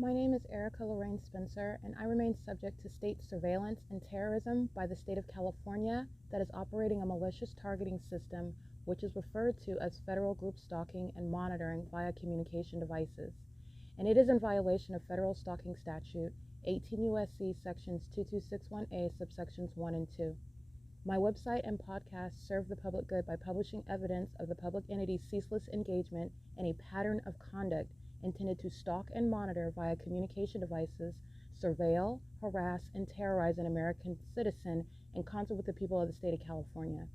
My name is Erica Lorraine Spencer, and I remain subject to state surveillance and terrorism by the state of California that is operating a malicious targeting system, which is referred to as federal group stalking and monitoring via communication devices. And it is in violation of federal stalking statute 18 U.S.C. sections 2261A subsections 1 and 2. My website and podcast serve the public good by publishing evidence of the public entity's ceaseless engagement in a pattern of conduct intended to stalk and monitor via communication devices, surveil, harass, and terrorize an American citizen in concert with the people of the state of California.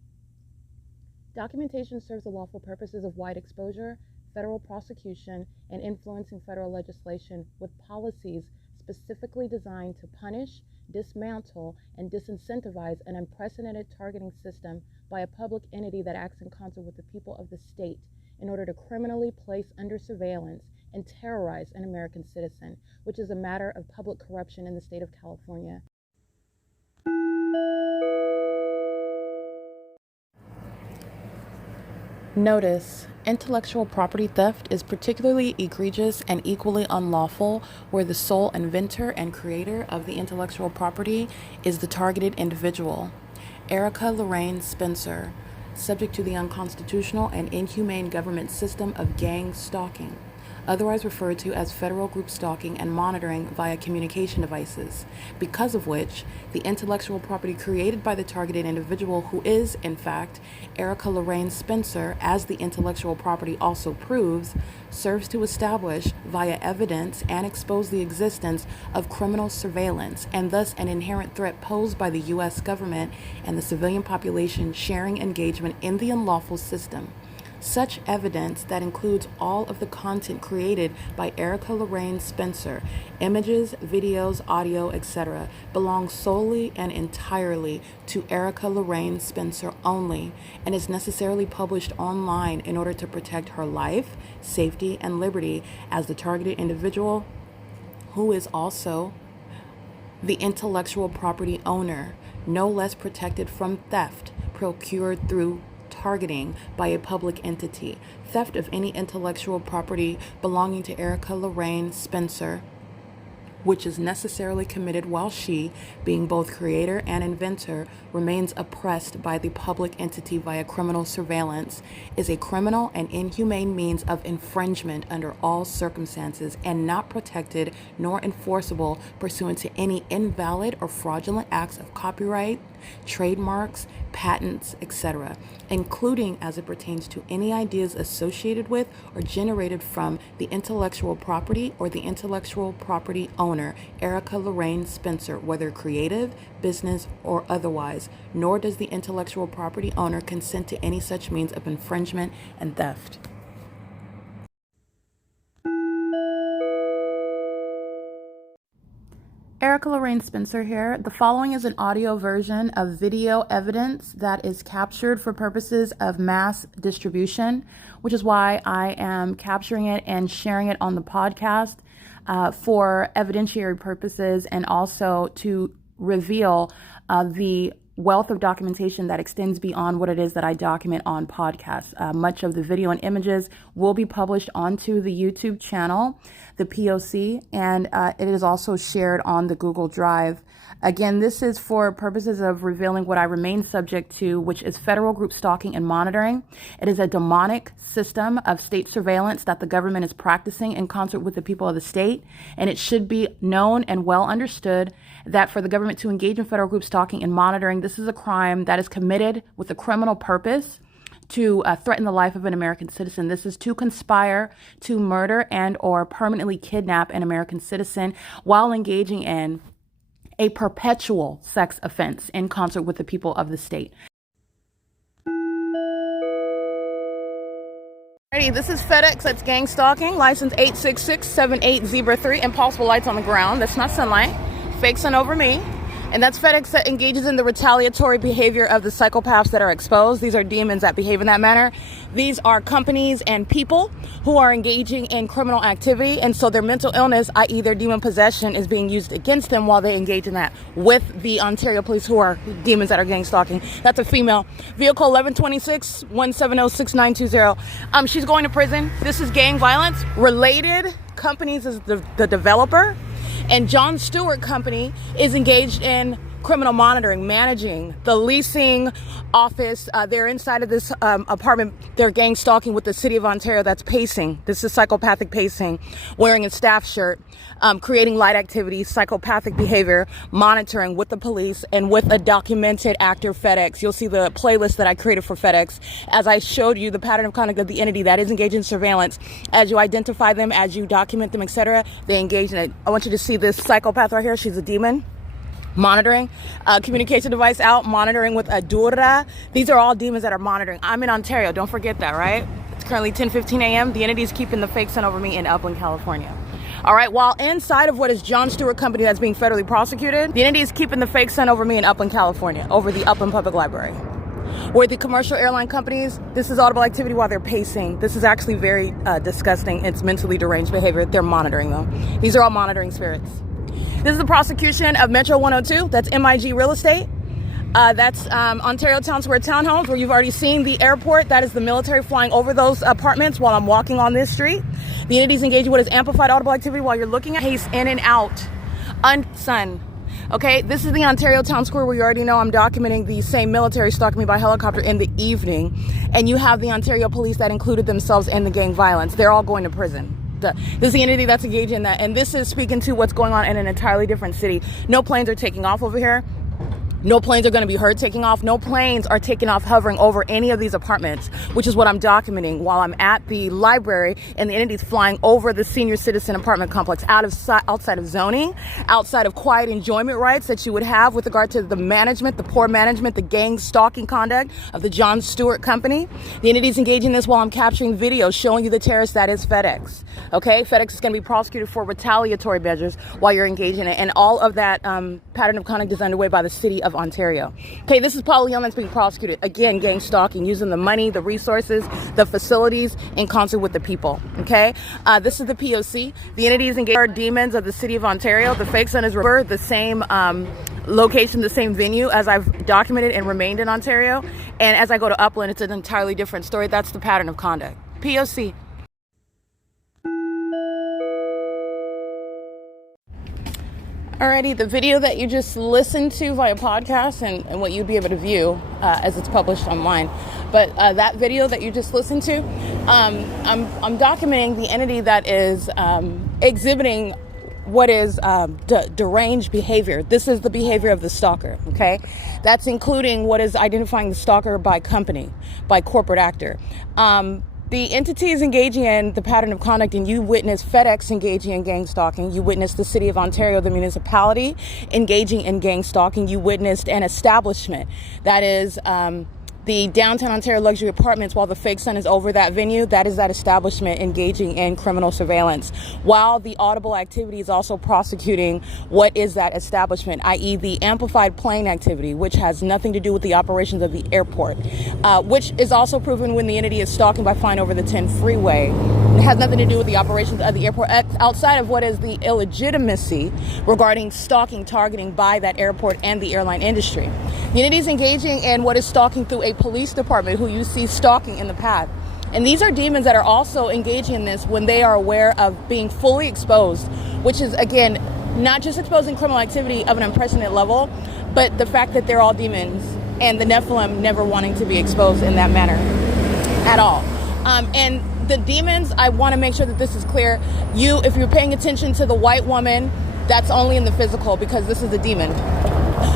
Documentation serves the lawful purposes of wide exposure, federal prosecution, and influencing federal legislation with policies specifically designed to punish, dismantle, and disincentivize an unprecedented targeting system by a public entity that acts in concert with the people of the state in order to criminally place under surveillance and terrorize an American citizen, which is a matter of public corruption in the state of California. Notice: intellectual property theft is particularly egregious and equally unlawful where the sole inventor and creator of the intellectual property is the targeted individual. Erica Lorraine Spencer, subject to the unconstitutional and inhumane government system of gang stalking, otherwise referred to as federal group stalking and monitoring via communication devices, because of which the intellectual property created by the targeted individual, who is, in fact, Erica Lorraine Spencer, as the intellectual property also proves, serves to establish via evidence and expose the existence of criminal surveillance and thus an inherent threat posed by the U.S. government and the civilian population sharing engagement in the unlawful system. Such evidence that includes all of the content created by Erica Lorraine Spencer, images, videos, audio, etc., belongs solely and entirely to Erica Lorraine Spencer only and is necessarily published online in order to protect her life, safety, and liberty as the targeted individual, who is also the intellectual property owner, no less protected from theft procured through targeting by a public entity. Theft of any intellectual property belonging to Erica Lorraine Spencer, which is necessarily committed while she, being both creator and inventor, remains oppressed by the public entity via criminal surveillance, is a criminal and inhumane means of infringement under all circumstances and not protected nor enforceable pursuant to any invalid or fraudulent acts of copyright, trademarks, patents, etc., including as it pertains to any ideas associated with or generated from the intellectual property or the intellectual property owner, Erica Lorraine Spencer, whether creative, business, or otherwise, nor does the intellectual property owner consent to any such means of infringement and theft. Erica Lorraine Spencer here. The following is an audio version of video evidence that is captured for purposes of mass distribution, which is why I am capturing it and sharing it on the podcast for evidentiary purposes and also to reveal the wealth of documentation that extends beyond what it is that I document on podcasts. Much of the video and images will be published onto the YouTube channel, the P.O.C., and it is also shared on the Google Drive. Again, this is for purposes of revealing what I remain subject to, which is federal group stalking and monitoring. It is a demonic system of state surveillance that the government is practicing in concert with the people of the state, and it should be known and well understood that for the government to engage in federal group stalking and monitoring, this is a crime that is committed with a criminal purpose to threaten the life of an American citizen. This is to conspire to murder and or permanently kidnap an American citizen while engaging in a perpetual sex offense in concert with the people of the state. This is FedEx, that's gang stalking, license 86678 Zebra 3, impossible lights on the ground, that's not sunlight, fake sun over me. And that's FedEx that engages in the retaliatory behavior of the psychopaths that are exposed. These are demons that behave in that manner. These are companies and people who are engaging in criminal activity. And so their mental illness, i.e. their demon possession, is being used against them while they engage in that with the Ontario police, who are demons that are gang stalking. That's a female. Vehicle 1126-170-6920. She's going to prison. This is gang violence. Related Companies is the developer. And John Stewart Company is engaged in criminal monitoring, managing the leasing office. They're inside of this apartment. They're gang stalking with the city of Ontario. That's pacing. This is psychopathic pacing, wearing a staff shirt, creating light activities, psychopathic behavior, monitoring with the police and with a documented actor, FedEx. You'll see the playlist that I created for FedEx as I showed you the pattern of conduct of the entity that is engaged in surveillance. As you identify them, as you document them, etc., they engage in it. I want you to see this psychopath right here. She's a demon. Monitoring, communication device out, monitoring with a Dura. These are all demons that are monitoring. I'm in Ontario, don't forget that, right? It's currently 10:15 a.m. The entity's keeping the fake sun over me in Upland, California. All right, while inside of what is John Stewart Company that's being federally prosecuted, the entity is keeping the fake sun over me in Upland, California, over the Upland Public Library. Where the commercial airline companies, this is audible activity while they're pacing. This is actually very disgusting. It's mentally deranged behavior. They're monitoring them. These are all monitoring spirits. This is the prosecution of Metro 102. That's MIG Real Estate. That's Ontario Town Square Townhomes, where you've already seen the airport. That is the military flying over those apartments while I'm walking on this street. The entity's engaging with is amplified audible activity while you're looking at haste in and out. Sun. Okay, this is the Ontario Town Square, where you already know I'm documenting the same military stalking me by helicopter in the evening. And you have the Ontario police that included themselves in the gang violence. They're all going to prison. This is the entity that's engaged in that. And this is speaking to what's going on in an entirely different city. No planes are taking off over here. No planes are going to be heard taking off. No planes are taking off hovering over any of these apartments, which is what I'm documenting while I'm at the library, and the entity's flying over the senior citizen apartment complex outside of zoning, outside of quiet enjoyment rights that you would have with regard to the management, the poor management, the gang stalking conduct of the John Stewart Company. The entity's engaging in this while I'm capturing video showing you the terrorist that is FedEx. Okay, FedEx is going to be prosecuted for retaliatory measures while you're engaged in it, and all of that pattern of conduct is underway by the city of Ontario. Okay, this is Paul Leon that's being prosecuted. Again, gang stalking, using the money, the resources, the facilities in concert with the people. Okay, this is the P.O.C. The entities engaged are demons of the city of Ontario. The fake sun is the same location, the same venue as I've documented and remained in Ontario. And as I go to Upland, it's an entirely different story. That's the pattern of conduct. P.O.C. Alrighty, the video that you just listened to via podcast and what you'd be able to view as it's published online. But that video that you just listened to, I'm documenting the entity that is exhibiting what is deranged behavior. This is the behavior of the stalker, okay? That's including what is identifying the stalker by company, by corporate actor. The entity is engaging in the pattern of conduct, and you witness FedEx engaging in gang stalking. You witnessed the city of Ontario, the municipality, engaging in gang stalking. You witnessed an establishment that is the downtown Ontario luxury apartments while the fake sun is over that venue. That is that establishment engaging in criminal surveillance, while the audible activity is also prosecuting what is that establishment, i.e. the amplified plane activity, which has nothing to do with the operations of the airport, which is also proven when the entity is stalking by flying over the 10 freeway. It has nothing to do with the operations of the airport, outside of what is the illegitimacy regarding stalking, targeting by that airport and the airline industry. The entity is engaging in what is stalking through a police department who you see stalking in the path. And these are demons that are also engaging in this when they are aware of being fully exposed, which is, again, not just exposing criminal activity of an unprecedented level, but the fact that they're all demons and the Nephilim never wanting to be exposed in that manner at all. And the demons, I want to make sure that this is clear. If you're paying attention to the white woman, that's only in the physical because this is a demon.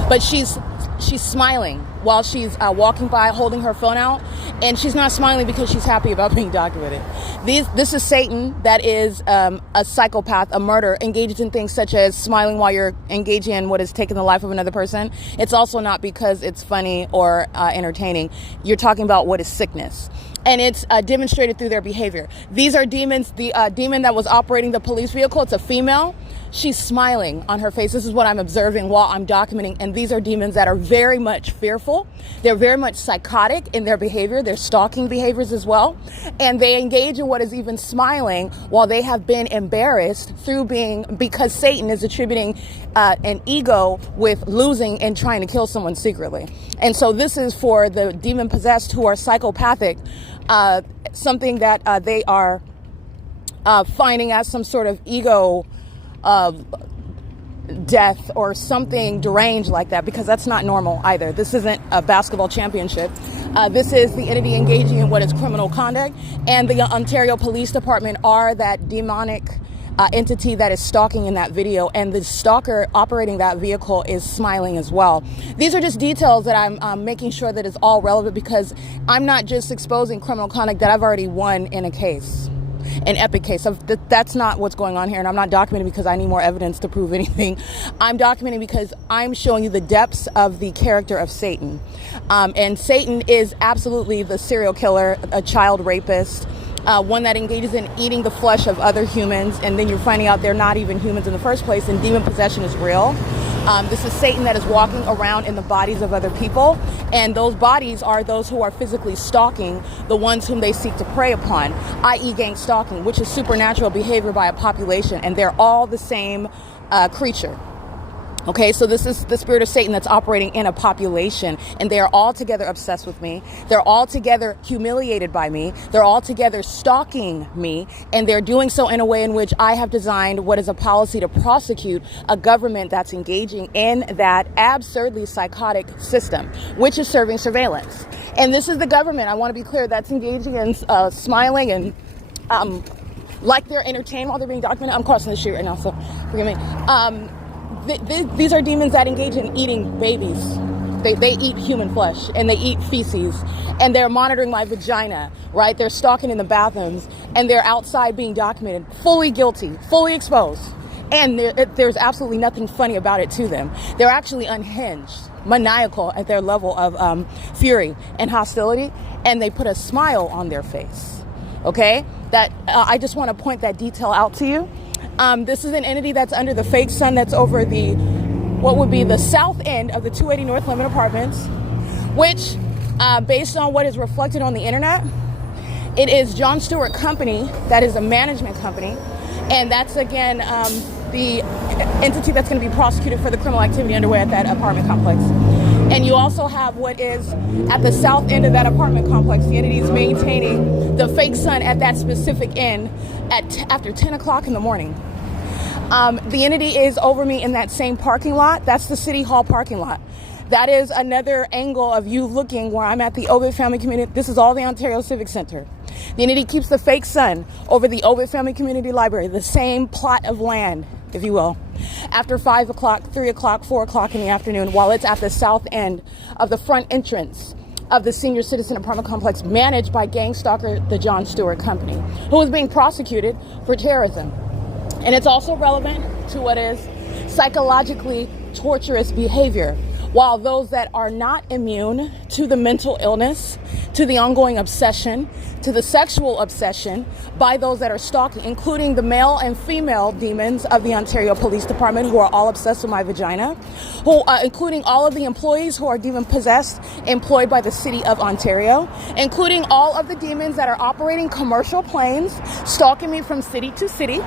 But she's smiling while she's walking by, holding her phone out, and she's not smiling because she's happy about being documented. This is Satan, that is a psychopath, a murderer, engages in things such as smiling while you're engaging in what is taking the life of another person. It's also not because it's funny or entertaining. You're talking about what is sickness. And it's demonstrated through their behavior. These are demons. The demon that was operating the police vehicle, it's a female. she's smiling on her face. This is what I'm observing while I'm documenting. And these are demons that are very much fearful. They're very much psychotic in their behavior. They're stalking behaviors as well. And they engage in what is even smiling while they have been embarrassed because Satan is attributing an ego with losing and trying to kill someone secretly. And so this is for the demon possessed who are psychopathic, something that they are finding as some sort of ego death or something deranged like that, because that's not normal either. This isn't a basketball championship. This is the entity engaging in what is criminal conduct, and the Ontario Police Department are that demonic entity that is stalking in that video, and the stalker operating that vehicle is smiling as well. These are just details that I'm making sure that is all relevant, because I'm not just exposing criminal conduct that I've already won in a case. An epic case. That's not what's going on here, and I'm not documenting because I need more evidence to prove anything. I'm documenting because I'm showing you the depths of the character of Satan. And Satan is absolutely the serial killer, a child rapist, one that engages in eating the flesh of other humans, and then you're finding out they're not even humans in the first place, and demon possession is real. This is Satan that is walking around in the bodies of other people, and those bodies are those who are physically stalking the ones whom they seek to prey upon, i.e. gang stalking, which is supernatural behavior by a population, and they're all the same creature. Okay, so this is the spirit of Satan that's operating in a population, and they are all together obsessed with me. They're all together humiliated by me. They're all together stalking me, and they're doing so in a way in which I have designed what is a policy to prosecute a government that's engaging in that absurdly psychotic system, which is serving surveillance. And this is the government, I want to be clear, that's engaging in smiling and like they're entertained while they're being documented. I'm crossing the street right now, so forgive me. These are demons that engage in eating babies. They eat human flesh, and they eat feces, and they're monitoring my vagina, right? They're stalking in the bathrooms, and they're outside being documented, fully guilty, fully exposed. And there's absolutely nothing funny about it to them. They're actually unhinged, maniacal at their level of fury and hostility, and they put a smile on their face, okay? That I just want to point that detail out to you. This is an entity that's under the fake sun that's over what would be the south end of the 280 North Lemon Apartments, which, based on what is reflected on the internet, it is John Stewart Company, that is a management company, and that's, again, the entity that's going to be prosecuted for the criminal activity underway at that apartment complex. And you also have what is at the south end of that apartment complex. The entity is maintaining the fake sun at that specific end after 10 o'clock in the morning. The entity is over me in that same parking lot. That's the City Hall parking lot. That is another angle of you looking where I'm at the OVITT Family Community. This is all the Ontario Civic Center. The entity keeps the fake sun over the OVITT Family Community Library, the same plot of land, if you will, after 5 o'clock, 3 o'clock, 4 o'clock in the afternoon, while it's at the south end of the front entrance of the senior citizen apartment complex managed by gang stalker, the John Stewart Company, who is being prosecuted for terrorism. And it's also relevant to what is psychologically torturous behavior, while those that are not immune to the mental illness, to the ongoing obsession, to the sexual obsession by those that are stalking, including the male and female demons of the Ontario Police Department, who are all obsessed with my vagina, including all of the employees who are demon possessed, employed by the City of Ontario, including all of the demons that are operating commercial planes, stalking me from city to city,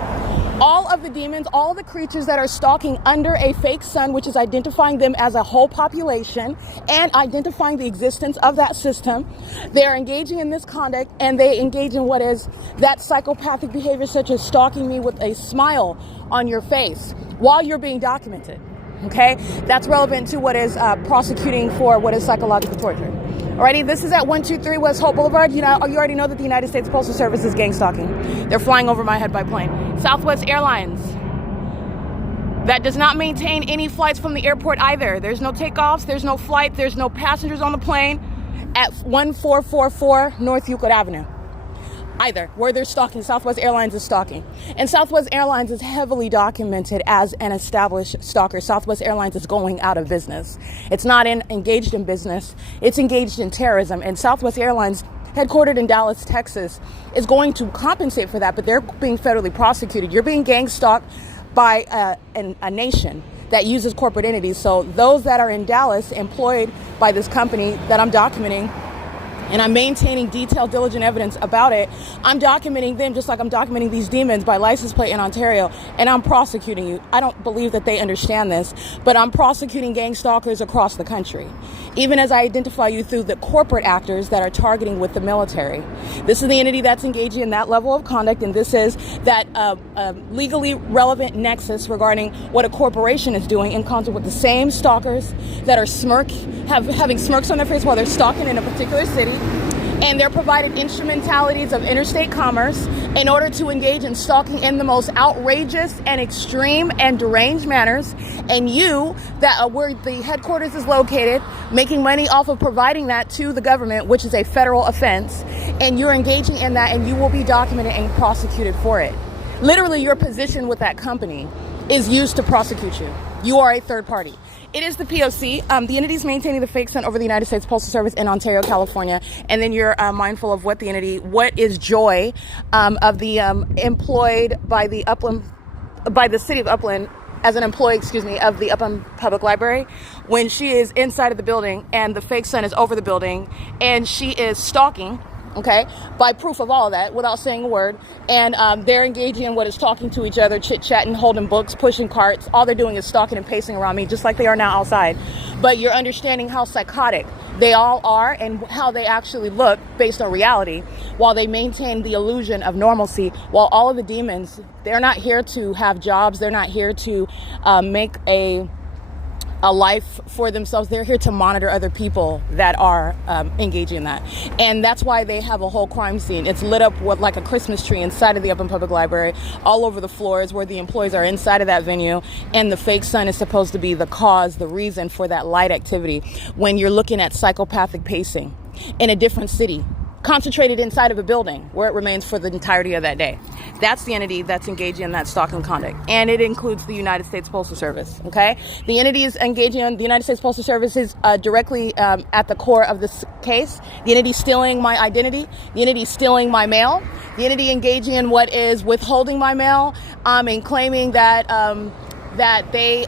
all of the demons, all the creatures that are stalking under a fake sun, which is identifying them as a whole population and identifying the existence of that system. They are engaging in this conduct, and they engage in what is that psychopathic behavior, such as stalking me with a smile on your face while you're being documented. Okay, that's relevant to what is prosecuting for what is psychological torture. Alrighty, this is at 123 West Holt Boulevard. You already know that the United States Postal Service is gang stalking. They're flying over my head by plane. Southwest Airlines, that does not maintain any flights from the airport either. There's no takeoffs, there's no flights, there's no passengers on the plane at 1444 North Euclid Avenue. Either, where they're stalking. Southwest Airlines is stalking. And Southwest Airlines is heavily documented as an established stalker. Southwest Airlines is going out of business. It's not engaged in business, it's engaged in terrorism. And Southwest Airlines, headquartered in Dallas, Texas, is going to compensate for that, but they're being federally prosecuted. You're being gang stalked by a nation that uses corporate entities. So those that are in Dallas employed by this company that I'm documenting, and I'm maintaining detailed, diligent evidence about it, I'm documenting them just like I'm documenting these demons by license plate in Ontario, and I'm prosecuting you. I don't believe that they understand this, but I'm prosecuting gang stalkers across the country, even as I identify you through the corporate actors that are targeting with the military. This is the entity that's engaging in that level of conduct, and this is that legally relevant nexus regarding what a corporation is doing in concert with the same stalkers that are having smirks on their face while they're stalking in a particular city. And they're provided instrumentalities of interstate commerce in order to engage in stalking in the most outrageous and extreme and deranged manners. And you, that where the headquarters is located, making money off of providing that to the government, which is a federal offense, and you're engaging in that, and you will be documented and prosecuted for it. Literally, your position with that company is used to prosecute you. You are a third party. It is the P.O.C. The entity is maintaining the fake sent over the United States Postal Service in Ontario, California. And then you're mindful of what is Joy of the employed by the city of Upland as an employee, of the Upland Public Library, when she is inside of the building and the fake son is over the building and she is stalking, okay, by proof of all of that, without saying a word, and they're engaging in what is talking to each other, chit-chatting, holding books, pushing carts. All they're doing is stalking and pacing around me, just like they are now outside. But you're understanding how psychotic they all are and how they actually look based on reality, while they maintain the illusion of normalcy, while all of the demons, they're not here to have jobs, they're not here to make a life for themselves. They're here to monitor other people that are engaging in that. And that's why they have a whole crime scene. It's lit up with like a Christmas tree inside of the Upland Public Library, all over the floors where the employees are inside of that venue. And the fake son is supposed to be the cause, the reason for that light activity. When you're looking at psychopathic pacing in a different city, concentrated inside of a building where it remains for the entirety of that day. That's the entity that's engaging in that stalking conduct. And it includes the United States Postal Service, okay? The entity is engaging in the United States Postal Service is directly at the core of this case. The entity stealing my identity. The entity stealing my mail. The entity engaging in what is withholding my mail and claiming that that they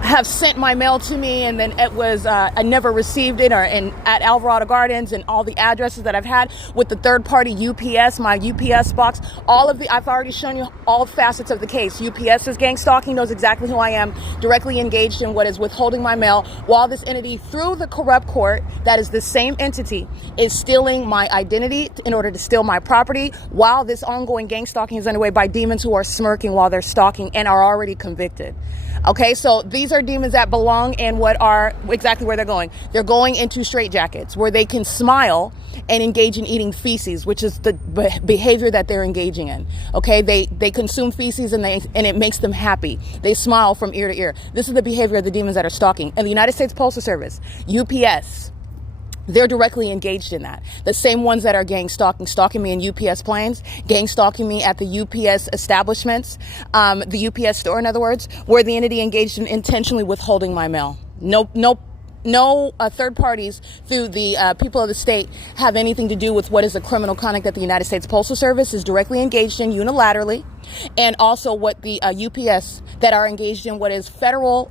have sent my mail to me, and then it was I never received it, or at Alvarado Gardens, and all the addresses that I've had with the third party UPS, my UPS box, I've already shown you all facets of the case. UPS is gang stalking, knows exactly who I am, directly engaged in what is withholding my mail, while this entity, through the corrupt court, that is the same entity, is stealing my identity in order to steal my property, while this ongoing gang stalking is underway by demons who are smirking while they're stalking and are already convicted. Okay, so these are demons that belong in what are exactly where they're going. They're going into straitjackets where they can smile and engage in eating feces, which is the behavior that they're engaging in. Okay, they consume feces and it makes them happy. They smile from ear to ear. This is the behavior of the demons that are stalking. And the United States Postal Service, UPS, they're directly engaged in that. The same ones that are gang stalking me in UPS planes, gang stalking me at the UPS establishments, the UPS store, in other words, where the entity engaged in intentionally withholding my mail. No third parties through the people of the state have anything to do with what is a criminal conduct that the United States Postal Service is directly engaged in unilaterally, and also what the UPS that are engaged in what is federal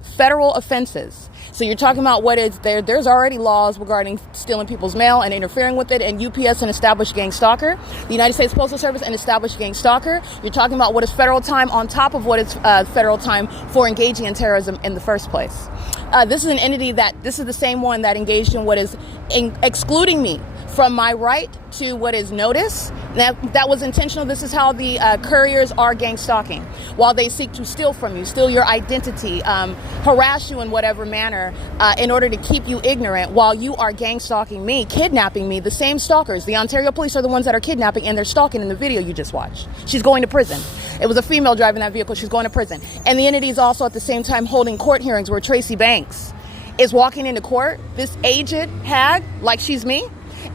offenses. So you're talking about what is there. There's already laws regarding stealing people's mail and interfering with it, and UPS, an established gang stalker. The United States Postal Service, an established gang stalker. You're talking about what is federal time on top of what is federal time for engaging in terrorism in the first place. This is an entity this is the same one that engaged in what is excluding me from my right to what is notice. That was intentional. This is how the couriers are gang stalking. While they seek to steal from you, steal your identity, harass you in whatever manner in order to keep you ignorant, while you are gang stalking me, kidnapping me. The same stalkers, the Ontario police, are the ones that are kidnapping, and they're stalking in the video you just watched. She's going to prison. It was a female driving that vehicle. She's going to prison. And the entity is also at the same time holding court hearings where Tracy Banks is walking into court, this aged hag, like she's me.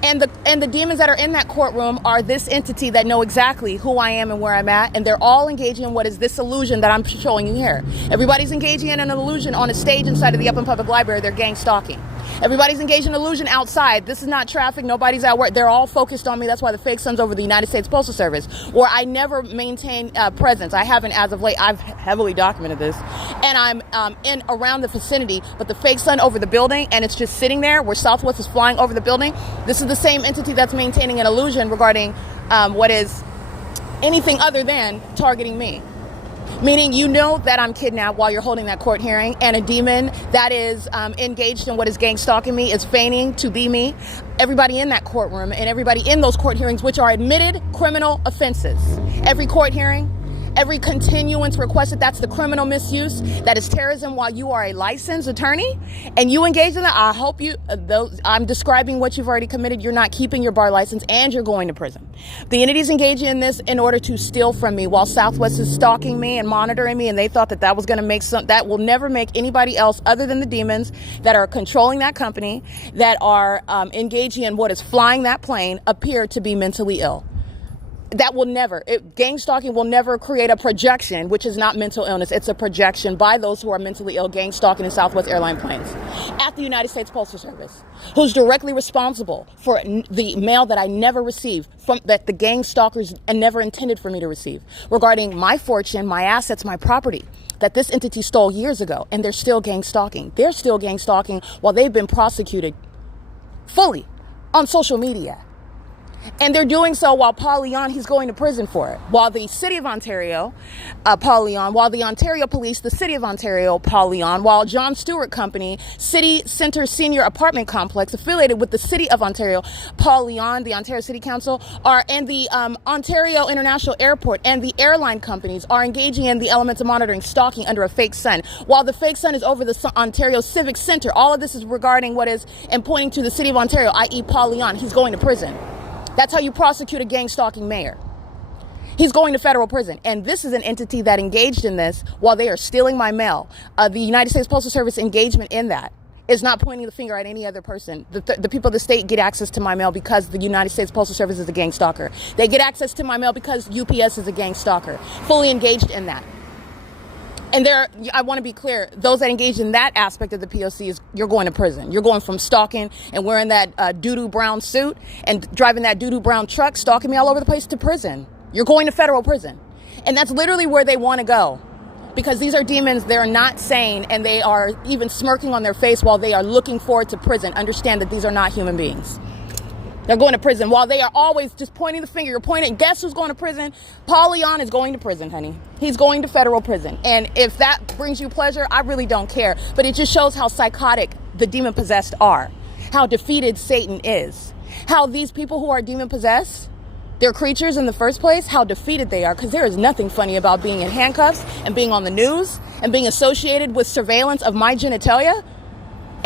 And the demons that are in that courtroom are this entity that know exactly who I am and where I'm at, and they're all engaging in what is this illusion that I'm showing you here. Everybody's engaging in an illusion on a stage inside of the Upland Public Library. They're gang stalking. Everybody's engaged in illusion outside. This is not traffic. Nobody's at work. They're all focused on me. That's why the fake sun's over the United States Postal Service, where I never maintain presence. I haven't as of late. I've heavily documented this. And I'm in around the vicinity, but the fake sun over the building, and it's just sitting there where Southwest is flying over the building. This is the same entity that's maintaining an illusion regarding what is anything other than targeting me. Meaning, you know that I'm kidnapped while you're holding that court hearing, and a demon that is engaged in what is gang stalking me is feigning to be me. Everybody in that courtroom and everybody in those court hearings, which are admitted criminal offenses. Every court hearing, every continuance requested, that's the criminal misuse. That is terrorism while you are a licensed attorney and you engage in that. I hope you, I'm describing what you've already committed. You're not keeping your bar license and you're going to prison. The entity's engaging in this in order to steal from me while Southwest is stalking me and monitoring me. And they thought that that was going to make that will never make anybody else other than the demons that are controlling that company, that are engaging in what is flying that plane, appear to be mentally ill. That will never, gang stalking will never create a projection, which is not mental illness. It's a projection by those who are mentally ill, gang stalking in Southwest airline planes at the United States Postal Service, who's directly responsible for the mail that I never received, that the gang stalkers never intended for me to receive, regarding my fortune, my assets, my property, that this entity stole years ago, and they're still gang stalking. They're still gang stalking while they've been prosecuted fully on social media. And they're doing so while Paul Leon, he's going to prison for it. While the city of Ontario, Paul Leon, while the Ontario Police, the city of Ontario, Paul Leon, while John Stewart Company, City Center Senior Apartment Complex, affiliated with the city of Ontario, Paul Leon, the Ontario City Council, and the Ontario International Airport and the airline companies are engaging in the elements of monitoring, stalking under a fake sun. While the fake sun is over the Ontario Civic Center, all of this is regarding what is and pointing to the city of Ontario, i.e. Paul Leon. He's going to prison. That's how you prosecute a gang stalking mayor. He's going to federal prison. And this is an entity that engaged in this while they are stealing my mail. The United States Postal Service engagement in that is not pointing the finger at any other person. The people of the state get access to my mail because the United States Postal Service is a gang stalker. They get access to my mail because UPS is a gang stalker, fully engaged in that. And I want to be clear, those that engage in that aspect of the P.O.C. is you're going to prison. You're going from stalking and wearing that doo-doo brown suit and driving that doo-doo brown truck, stalking me all over the place, to prison. You're going to federal prison. And that's literally where they want to go. Because these are demons, they're not sane, and they are even smirking on their face while they are looking forward to prison. Understand that these are not human beings. They're going to prison while they are always just pointing the finger. You're pointing. Guess who's going to prison? Paul Leon is going to prison, honey. He's going to federal prison. And if that brings you pleasure, I really don't care. But it just shows how psychotic the demon-possessed are. How defeated Satan is. How these people who are demon-possessed, they're creatures in the first place, how defeated they are. Because there is nothing funny about being in handcuffs and being on the news and being associated with surveillance of my genitalia.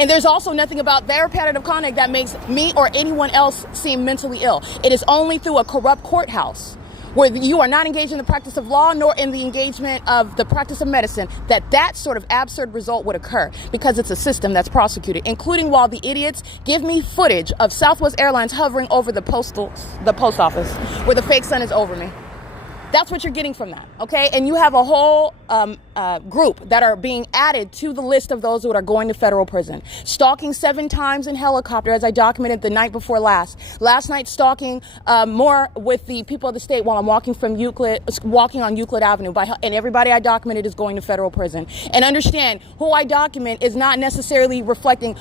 And there's also nothing about their pattern of conduct that makes me or anyone else seem mentally ill. It is only through a corrupt courthouse where you are not engaged in the practice of law nor in the engagement of the practice of medicine that sort of absurd result would occur, because it's a system that's prosecuted, including while the idiots give me footage of Southwest Airlines hovering over the post office where the fake sun is over me. That's what you're getting from that, okay? And you have a whole group that are being added to the list of those who are going to federal prison. Stalking 7 times in helicopter, as I documented the night before last. Last night, stalking more with the people of the state while I'm walking on Euclid Avenue. And everybody I documented is going to federal prison. And understand, who I document is not necessarily reflecting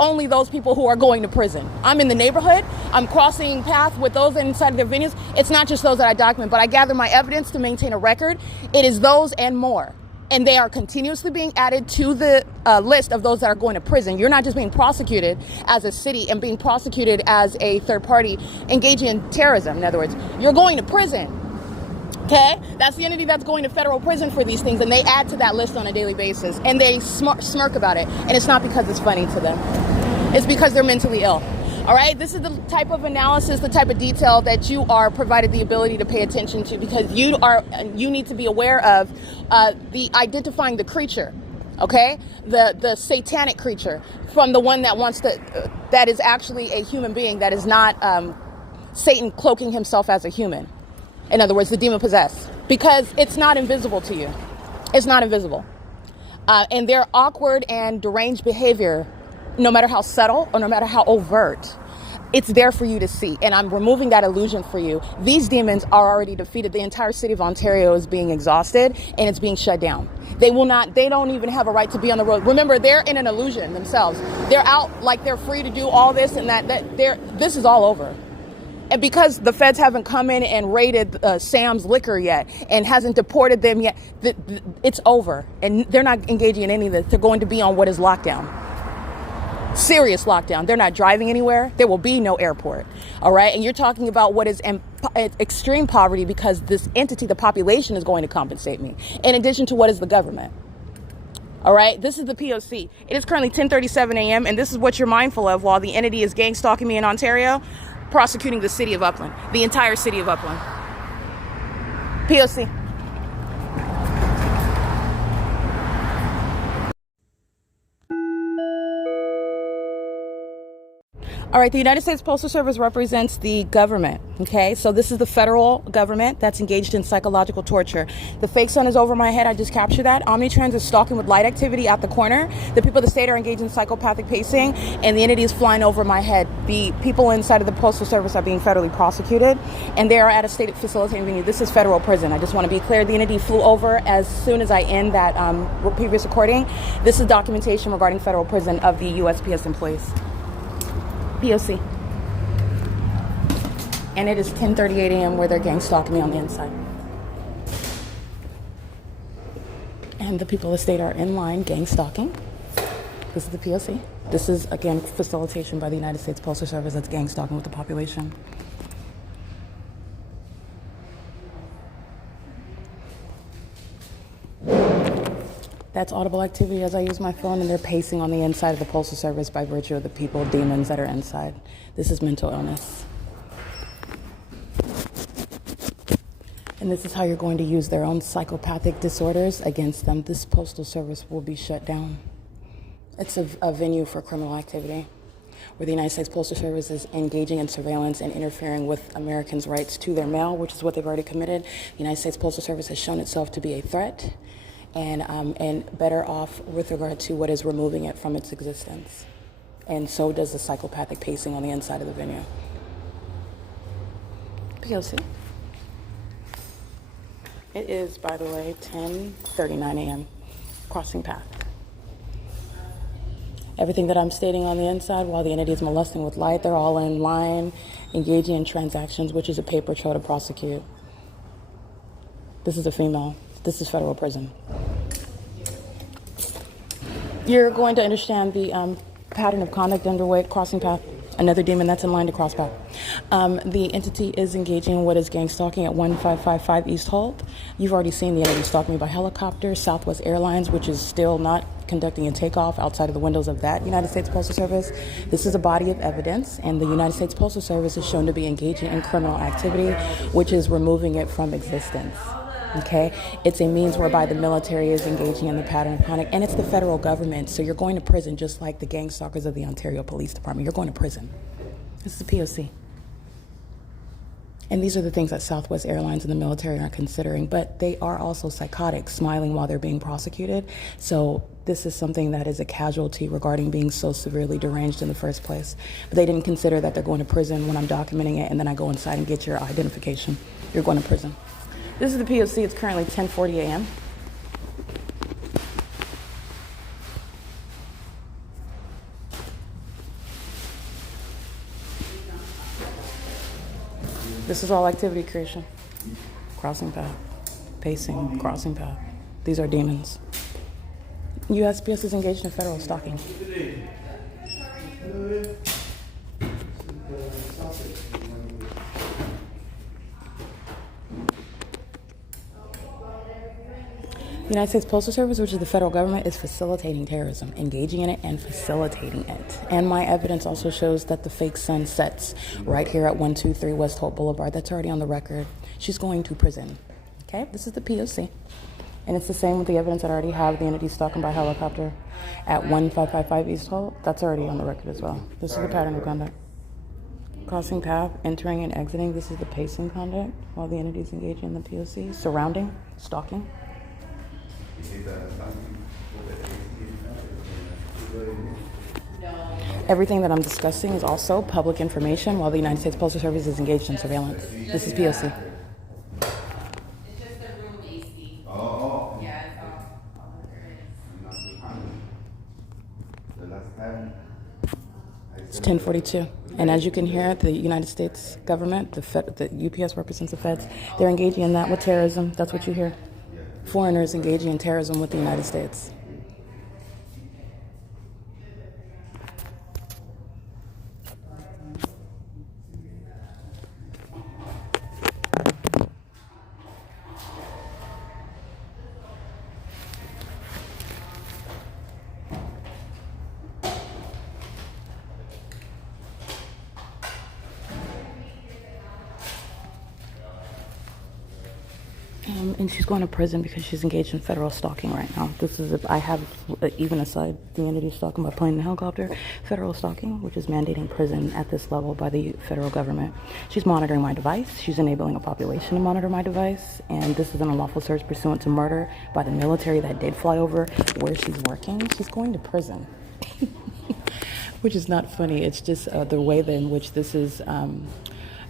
only those people who are going to prison. I'm in the neighborhood. I'm crossing paths with those inside of their venues. It's not just those that I document, but I gather my evidence to maintain a record. It is those and more. And they are continuously being added to the list of those that are going to prison. You're not just being prosecuted as a city and being prosecuted as a third party engaging in terrorism. In other words, you're going to prison. Okay? That's the entity that's going to federal prison for these things. And they add to that list on a daily basis. And they smirk about it. And it's not because it's funny to them. It's because they're mentally ill. All right, this is the type of analysis, the type of detail that you are provided the ability to pay attention to, because you need to be aware of the identifying the creature, okay, the satanic creature from the one that is actually a human being, that is not Satan cloaking himself as a human. In other words, the demon possessed, because it's not invisible to you. It's not invisible, and their awkward and deranged behavior no matter how subtle or no matter how overt, it's there for you to see. And I'm removing that illusion for you. These demons are already defeated. The entire city of Ontario is being exhausted and it's being shut down. They don't even have a right to be on the road. Remember, they're in an illusion themselves. They're out like they're free to do all this and that this is all over. And because the feds haven't come in and raided Sam's Liquor yet and hasn't deported them yet, it's over. And they're not engaging in any of this. They're going to be on what is lockdown. Serious lockdown. They're not driving anywhere. There will be no airport. All right. And you're talking about what is extreme poverty because this entity, the population, is going to compensate me in addition to what is the government. All right. This is the P.O.C. It is currently 10:37 a.m. and this is what you're mindful of while the entity is gang stalking me in Ontario, prosecuting the city of Upland, the entire city of Upland. P.O.C. All right, the United States Postal Service represents the government, okay? So this is the federal government that's engaged in psychological torture. The fake sun is over my head. I just captured that. Omnitrans is stalking with light activity at the corner. The people of the state are engaged in psychopathic pacing, and the entity is flying over my head. The people inside of the Postal Service are being federally prosecuted, and they are at a state facilitating venue. This is federal prison. I just want to be clear. The entity flew over as soon as I end that previous recording. This is documentation regarding federal prison of the USPS employees. P.O.C. And it is 10:38 a.m. where they're gang stalking me on the inside. And the people of the state are in line gang stalking. This is the P.O.C. This is, again, facilitation by the United States Postal Service that's gang stalking with the population. That's audible activity as I use my phone, and they're pacing on the inside of the Postal Service by virtue of the people, demons that are inside. This is mental illness. And this is how you're going to use their own psychopathic disorders against them. This Postal Service will be shut down. It's a venue for criminal activity where the United States Postal Service is engaging in surveillance and interfering with Americans' rights to their mail, which is what they've already committed. The United States Postal Service has shown itself to be a threat and better off with regard to what is removing it from its existence. And so does the psychopathic pacing on the inside of the venue. P.O.C. It is, by the way, 10:39 a.m. Crossing path. Everything that I'm stating on the inside while the entity is molesting with light, they're all in line, engaging in transactions, which is a paper trail to prosecute. This is a female. This is federal prison. You're going to understand the pattern of conduct underway, crossing path. Another demon that's in line to cross path. The entity is engaging in what is gang stalking at 1555 East HOLT. You've already seen the entity stalking me by helicopter. Southwest Airlines, which is still not conducting a takeoff outside of the windows of that United States Postal Service. This is a body of evidence, and the United States Postal Service is shown to be engaging in criminal activity, which is removing it from existence. Okay, it's a means whereby the military is engaging in the pattern of conduct, and it's the federal government. So you're going to prison just like the gang stalkers of the Ontario Police Department. You're going to prison. This is the P.O.C. And these are the things that Southwest Airlines and the military are considering, but they are also psychotic, smiling while they're being prosecuted. So this is something that is a casualty regarding being so severely deranged in the first place. But they didn't consider that they're going to prison when I'm documenting it, and then I go inside and get your identification. You're going to prison. This is the P.O.C. It's currently 10:40 a.m. This is all activity creation. Crossing path, pacing, crossing path. These are demons. USPS is engaged in federal stalking. The United States Postal Service, which is the federal government, is facilitating terrorism, engaging in it and facilitating it. And my evidence also shows that the fake sun sets right here at 123 West Holt Boulevard. That's already on the record. She's going to prison. Okay, this is the P.O.C. And it's the same with the evidence that I already have. The entity stalking by helicopter at 1555 East Holt. That's already on the record as well. This is the pattern of conduct. Crossing path, entering and exiting. This is the pacing conduct while the entity is engaging in the P.O.C. Surrounding, stalking. Everything that I'm discussing is also public information while the United States Postal Service is engaged in surveillance. This is P.O.C. It's just the room AC. Oh. Yeah, it's all there is. It's 10:42. And as you can hear, the United States government, the UPS represents the feds, they're engaging in that with terrorism. That's what you hear. Foreigners engaging in terrorism with the United States. And she's going to prison because she's engaged in federal stalking right now. I have even aside the entity stalking by plane and helicopter, federal stalking, which is mandating prison at this level by the federal government. She's monitoring my device. She's enabling a population to monitor my device. And this is an unlawful search pursuant to murder by the military that did fly over where she's working. She's going to prison, which is not funny. It's just the way in which this is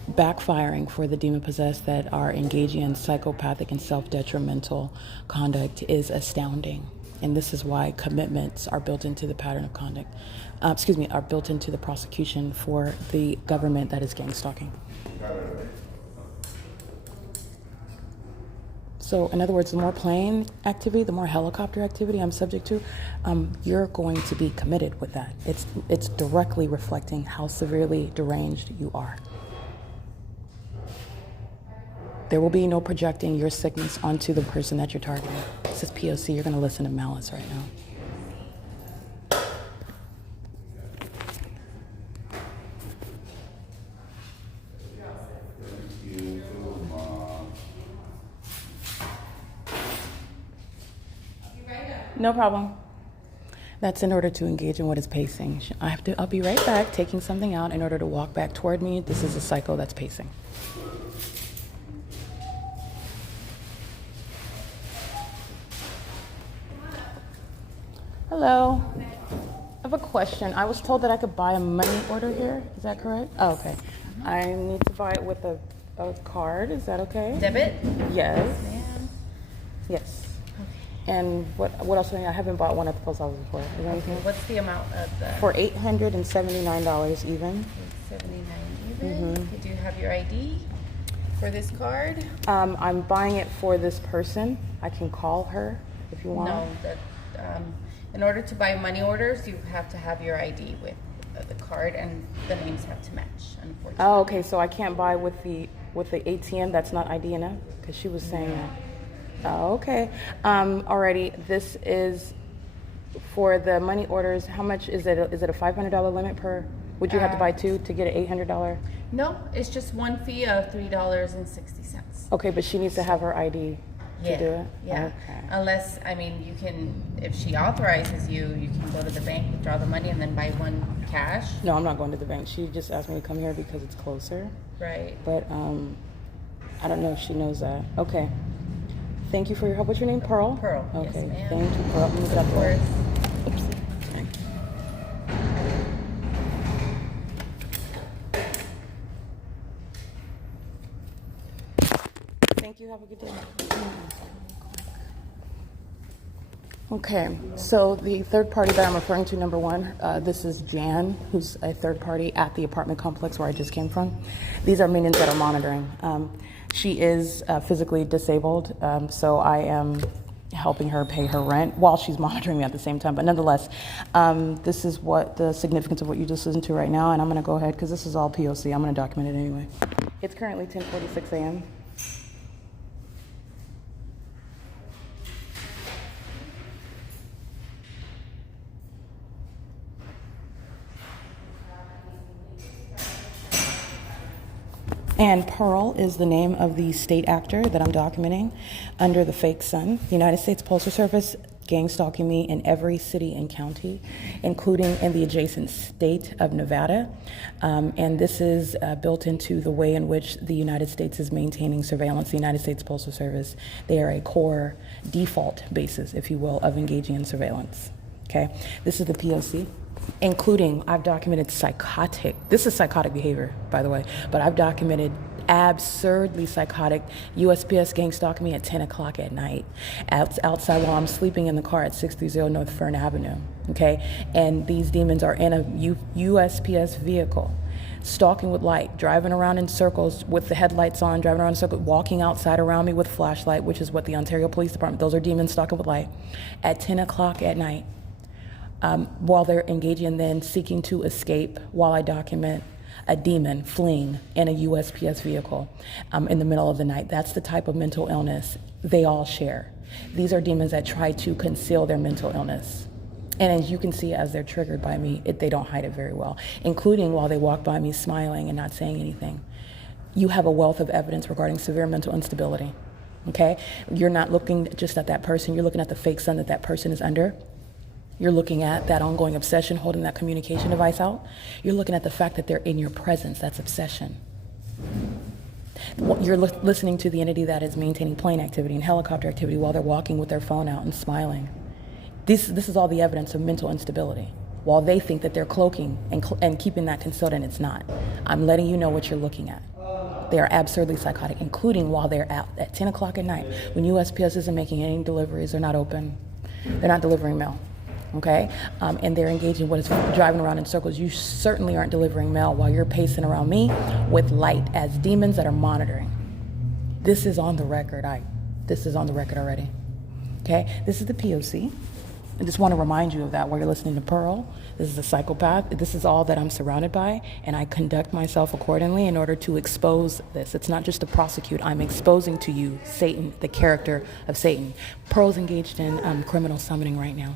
backfiring for the demon-possessed that are engaging in psychopathic and self-detrimental conduct is astounding. And this is why commitments are built into the pattern of conduct, are built into the prosecution for the government that is gang stalking. So in other words, the more plane activity, the more helicopter activity I'm subject to, you're going to be committed with that. It's directly reflecting how severely deranged you are. There will be no projecting your sickness onto the person that you're targeting. This is P.O.C. You're going to listen to malice right now. No problem. That's in order to engage in what is pacing. I'll be right back, taking something out in order to walk back toward me. This is a cycle that's pacing. Hello. I have a question. I was told that I could buy a money order here. Is that correct? Oh, okay. I need to buy it with a card. Is that okay? Debit? Yes. Ma'am. Yes. Okay. And what else? I haven't bought one at the post office before. Is there anything? What's the amount of the? For $879 even. $879 even. Mm-hmm. Do you have your ID for this card? I'm buying it for this person. I can call her if you want. No, in order to buy money orders, you have to have your ID with the card, and the names have to match, unfortunately. Oh, okay. So I can't buy with the ATM. That's not ID enough? Because she was saying that. Oh, okay. Alrighty. This is for the money orders. How much is it? Is it a $500 limit per? Would you have to buy two to get an $800? No, it's just one fee of $3.60. Okay, but she needs to have her ID. To do it? Yeah. Okay. Unless, you can, if she authorizes you can go to the bank, withdraw the money, and then buy one cash. No, I'm not going to the bank. She just asked me to come here because it's closer. Right. But I don't know if she knows that. Okay. Thank you for your help. What's your name? Pearl? Pearl. Okay. Yes, ma'am. Thank you, Pearl. Move it up. Of course. Oops. Thank you. Have a good day. Okay, so the third party that I'm referring to, number one, this is Jan, who's a third party at the apartment complex where I just came from. These are minions that are monitoring. She is physically disabled, so I am helping her pay her rent while she's monitoring me at the same time. But nonetheless, this is what the significance of what you just listened to right now, and I'm going to go ahead because this is all POC. I'm going to document it anyway. It's currently 10:46 a.m. And Pearl is the name of the state actor that I'm documenting under the fake sun. The United States Postal Service gang stalking me in every city and county, including in the adjacent state of Nevada. And this is built into the way in which the United States is maintaining surveillance. The United States Postal Service, they are a core default basis, if you will, of engaging in surveillance. Okay, this is the P.O.C, including I've documented this is psychotic behavior, by the way, but I've documented absurdly psychotic USPS gang stalking me at 10 o'clock at night outside while I'm sleeping in the car at 630 North Fern Avenue. Okay, and these demons are in a USPS vehicle, stalking with light, driving around in circles with the headlights on, driving around in circles, walking outside around me with flashlight, which is what the Ontario Police Department, those are demons stalking with light, at 10 o'clock at night, while they're engaging and then seeking to escape, while I document a demon fleeing in a USPS vehicle in the middle of the night. That's the type of mental illness they all share. These are demons that try to conceal their mental illness. And as you can see, as they're triggered by me, they don't hide it very well, including while they walk by me smiling and not saying anything. You have a wealth of evidence regarding severe mental instability, okay? You're not looking just at that person, you're looking at the fake sun that that person is under. You're looking at that ongoing obsession, holding that communication device out. You're looking at the fact that they're in your presence, that's obsession. You're listening to the entity that is maintaining plane activity and helicopter activity while they're walking with their phone out and smiling. This is all the evidence of mental instability, while they think that they're cloaking and keeping that concealed, and it's not. I'm letting you know what you're looking at. They are absurdly psychotic, including while they're out at 10 o'clock at night. When USPS isn't making any deliveries, they're not open, they're not delivering mail, okay? And they're engaging what is driving around in circles. You certainly aren't delivering mail while you're pacing around me with light as demons that are monitoring. This is on the record. This is on the record already, okay? This is the P.O.C. I just want to remind you of that while you're listening to Pearl. This is a psychopath. This is all that I'm surrounded by, and I conduct myself accordingly in order to expose this. It's not just to prosecute. I'm exposing to you Satan, the character of Satan. Pearl's engaged in criminal summoning right now.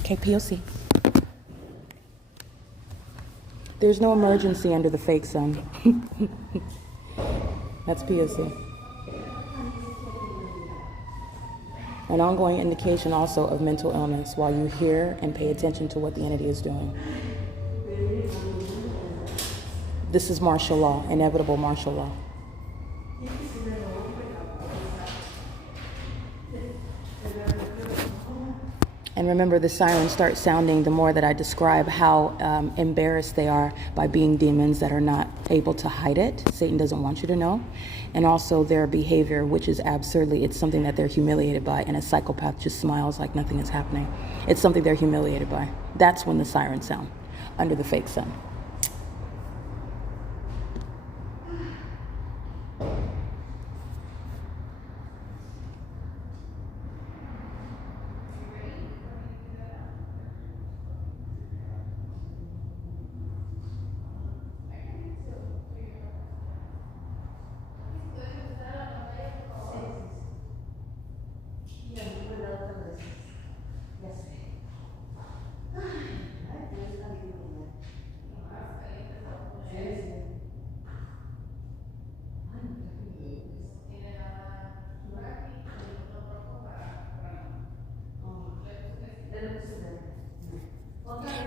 Okay, P.O.C. There's no emergency under the fake sun. That's P.O.C. An ongoing indication also of mental illness while you hear and pay attention to what the entity is doing. This is martial law, inevitable martial law. And remember, the sirens start sounding the more that I describe how embarrassed they are by being demons that are not able to hide it. Satan doesn't want you to know. And also their behavior, which is absurdly, it's something that they're humiliated by, and a psychopath just smiles like nothing is happening. It's something they're humiliated by. That's when the sirens sound, under the fake sun.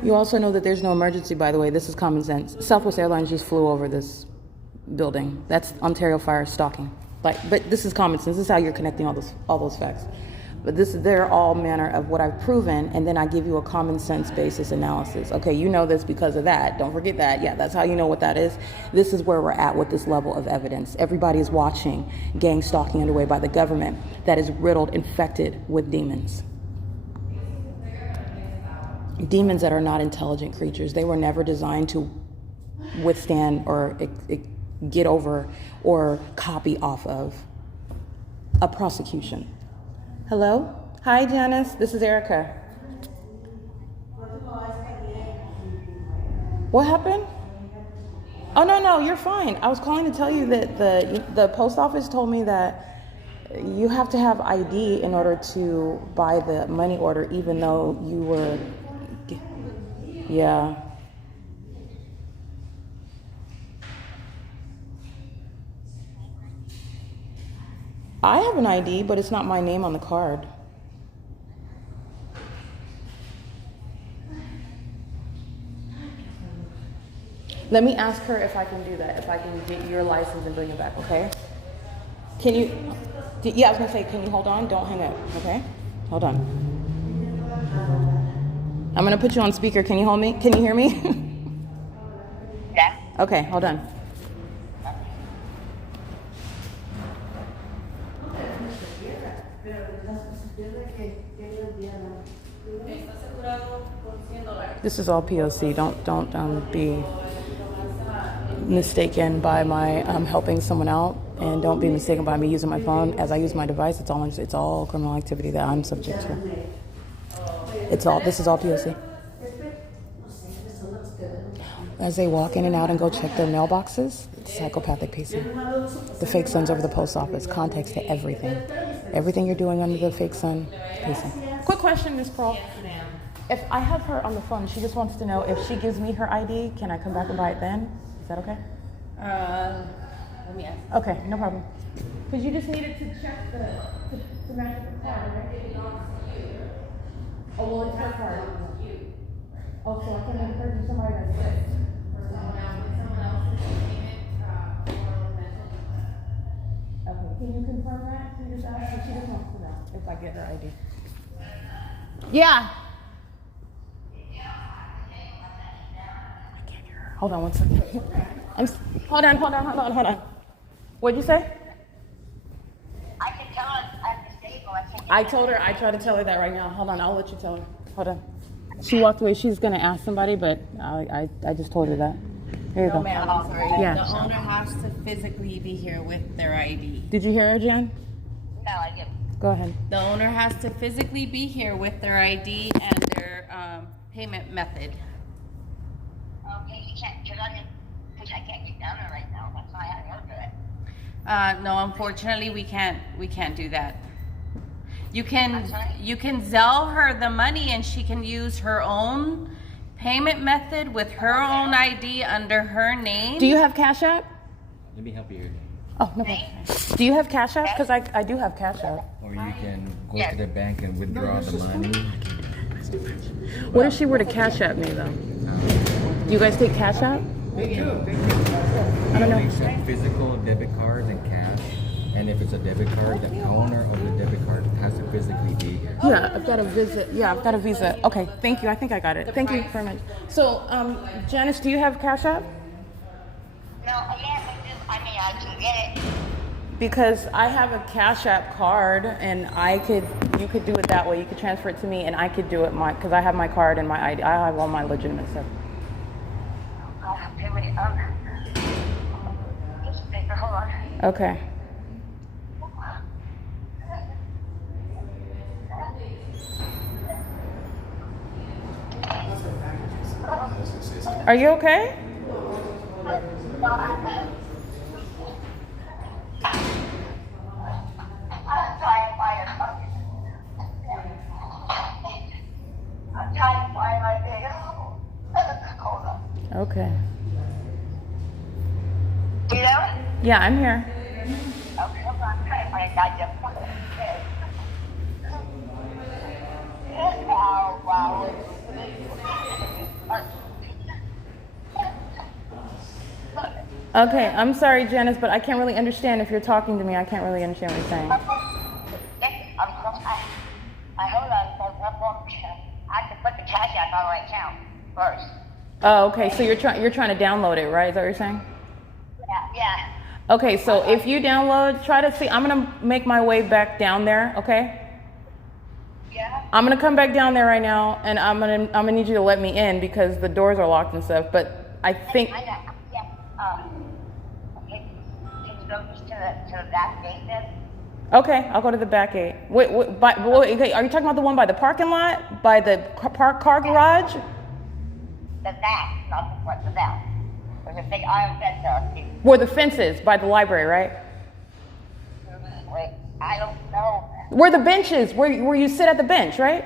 You also know that there's no emergency, by the way. This is common sense. Southwest Airlines just flew over this building. That's Ontario Fire stalking. But this is common sense. This is how you're connecting all those facts. But they're all manner of what I've proven, and then I give you a common sense basis analysis. Okay, you know this because of that. Don't forget that. Yeah, that's how you know what that is. This is where we're at with this level of evidence. Everybody is watching gang stalking underway by the government that is riddled, infected with demons. Demons that are not intelligent creatures. They were never designed to withstand or get over or copy off of a prosecution. Hello? Hi, Janice. This is Erica. What happened? Oh, no, you're fine. I was calling to tell you that the post office told me that you have to have ID in order to buy the money order, even though you were... Yeah. I have an ID, but it's not my name on the card. Let me ask her if I can do that, if I can get your license and bring it back, okay? Can you, I was gonna say, can you hold on? Don't hang up, okay? Hold on. I'm gonna put you on speaker. Can you hold me? Can you hear me? Yeah. Okay, hold on. This is all P.O.C. Don't be mistaken by my helping someone out, and don't be mistaken by me using my phone as I use my device. It's all criminal activity that I'm subject to. This is all P.O.C. As they walk in and out and go check their mailboxes, it's psychopathic pacing. The fake sun's over the post office. Context to everything. Everything you're doing under the fake sun, pacing. Quick question, Miss Pearl. Yes, ma'am. If I have her on the phone, she just wants to know if she gives me her ID, can I come back and buy it then? Is that okay? Let me ask. Okay, no problem. Because you just needed to check to match the card, right? Oh, well, it's her card. Oh, so I can encourage somebody that's sick. Okay, can you confirm that? Can you just ask her? She just wants to know if I get her ID. Yeah. I can't hear her. Hold on one second. Hold on. What'd you say? I can tell her I'm disabled. I told her, I try to tell her that right now. Hold on, I'll let you tell her. Hold on. She walked away. She's going to ask somebody, but I just told her that. Here you No, go. ma'am, I'm sorry. Yeah. The owner has to physically be here with their ID. Did you hear her, Jen? No, I didn't. Go ahead. The owner has to physically be here with their ID and their payment method. Okay, you can't, because I can't get down there right now. That's why I haven't heard of it. No, unfortunately, we can't do that. You can Zelle her the money and she can use her own payment method with her own ID under her name. Do you have Cash App? Let me help you here. Oh, no problem. Do you have Cash App? Because I do have Cash App. Or you can go to the bank and withdraw the money. What if she were to Cash App me, though? Do you guys take Cash App? I don't know. They accept physical debit cards and cash. And if it's a debit card, the owner of the debit card has to physically be here. Yeah, I've got a visit. Yeah, I've got a Visa. Okay, thank you. I think I got it. Thank you very much. So, Janice, do you have Cash App? No, yes, I do. I mean, I can get it. Because I have a Cash App card, and you could do it that way. You could transfer it to me, and I could do it because I have my card and my ID. I have all my legitimate stuff. Okay, wait, just speaker, hold on. Okay. Are you okay? I'm trying to find my big. Hold on. Okay. Do you know it? Yeah, I'm here. Okay, hold on. I'm trying to find it. I just want to say. Oh, wow. Okay, I'm sorry, Janice, but I can't really understand if you're talking to me. I can't really understand what you're saying. I hold on. I have to put the cash app on my account first. Oh, okay. So you're trying to download it, right? Is that what you're saying? Yeah. Okay, so if you download, try to see. I'm gonna make my way back down there. Okay. Yeah. I'm gonna come back down there right now, and I'm gonna need you to let me in because the doors are locked and stuff. But I think. Yeah. Can you go just to the back gate then? Okay, I'll go to the back gate. Wait, okay, are you talking about the one by the parking lot, by the car garage? The back, not the front, the back. There's a big iron fence there. Where the fence is, by the library, right? Wait, I don't know. Where the bench is, where you sit at the bench, right?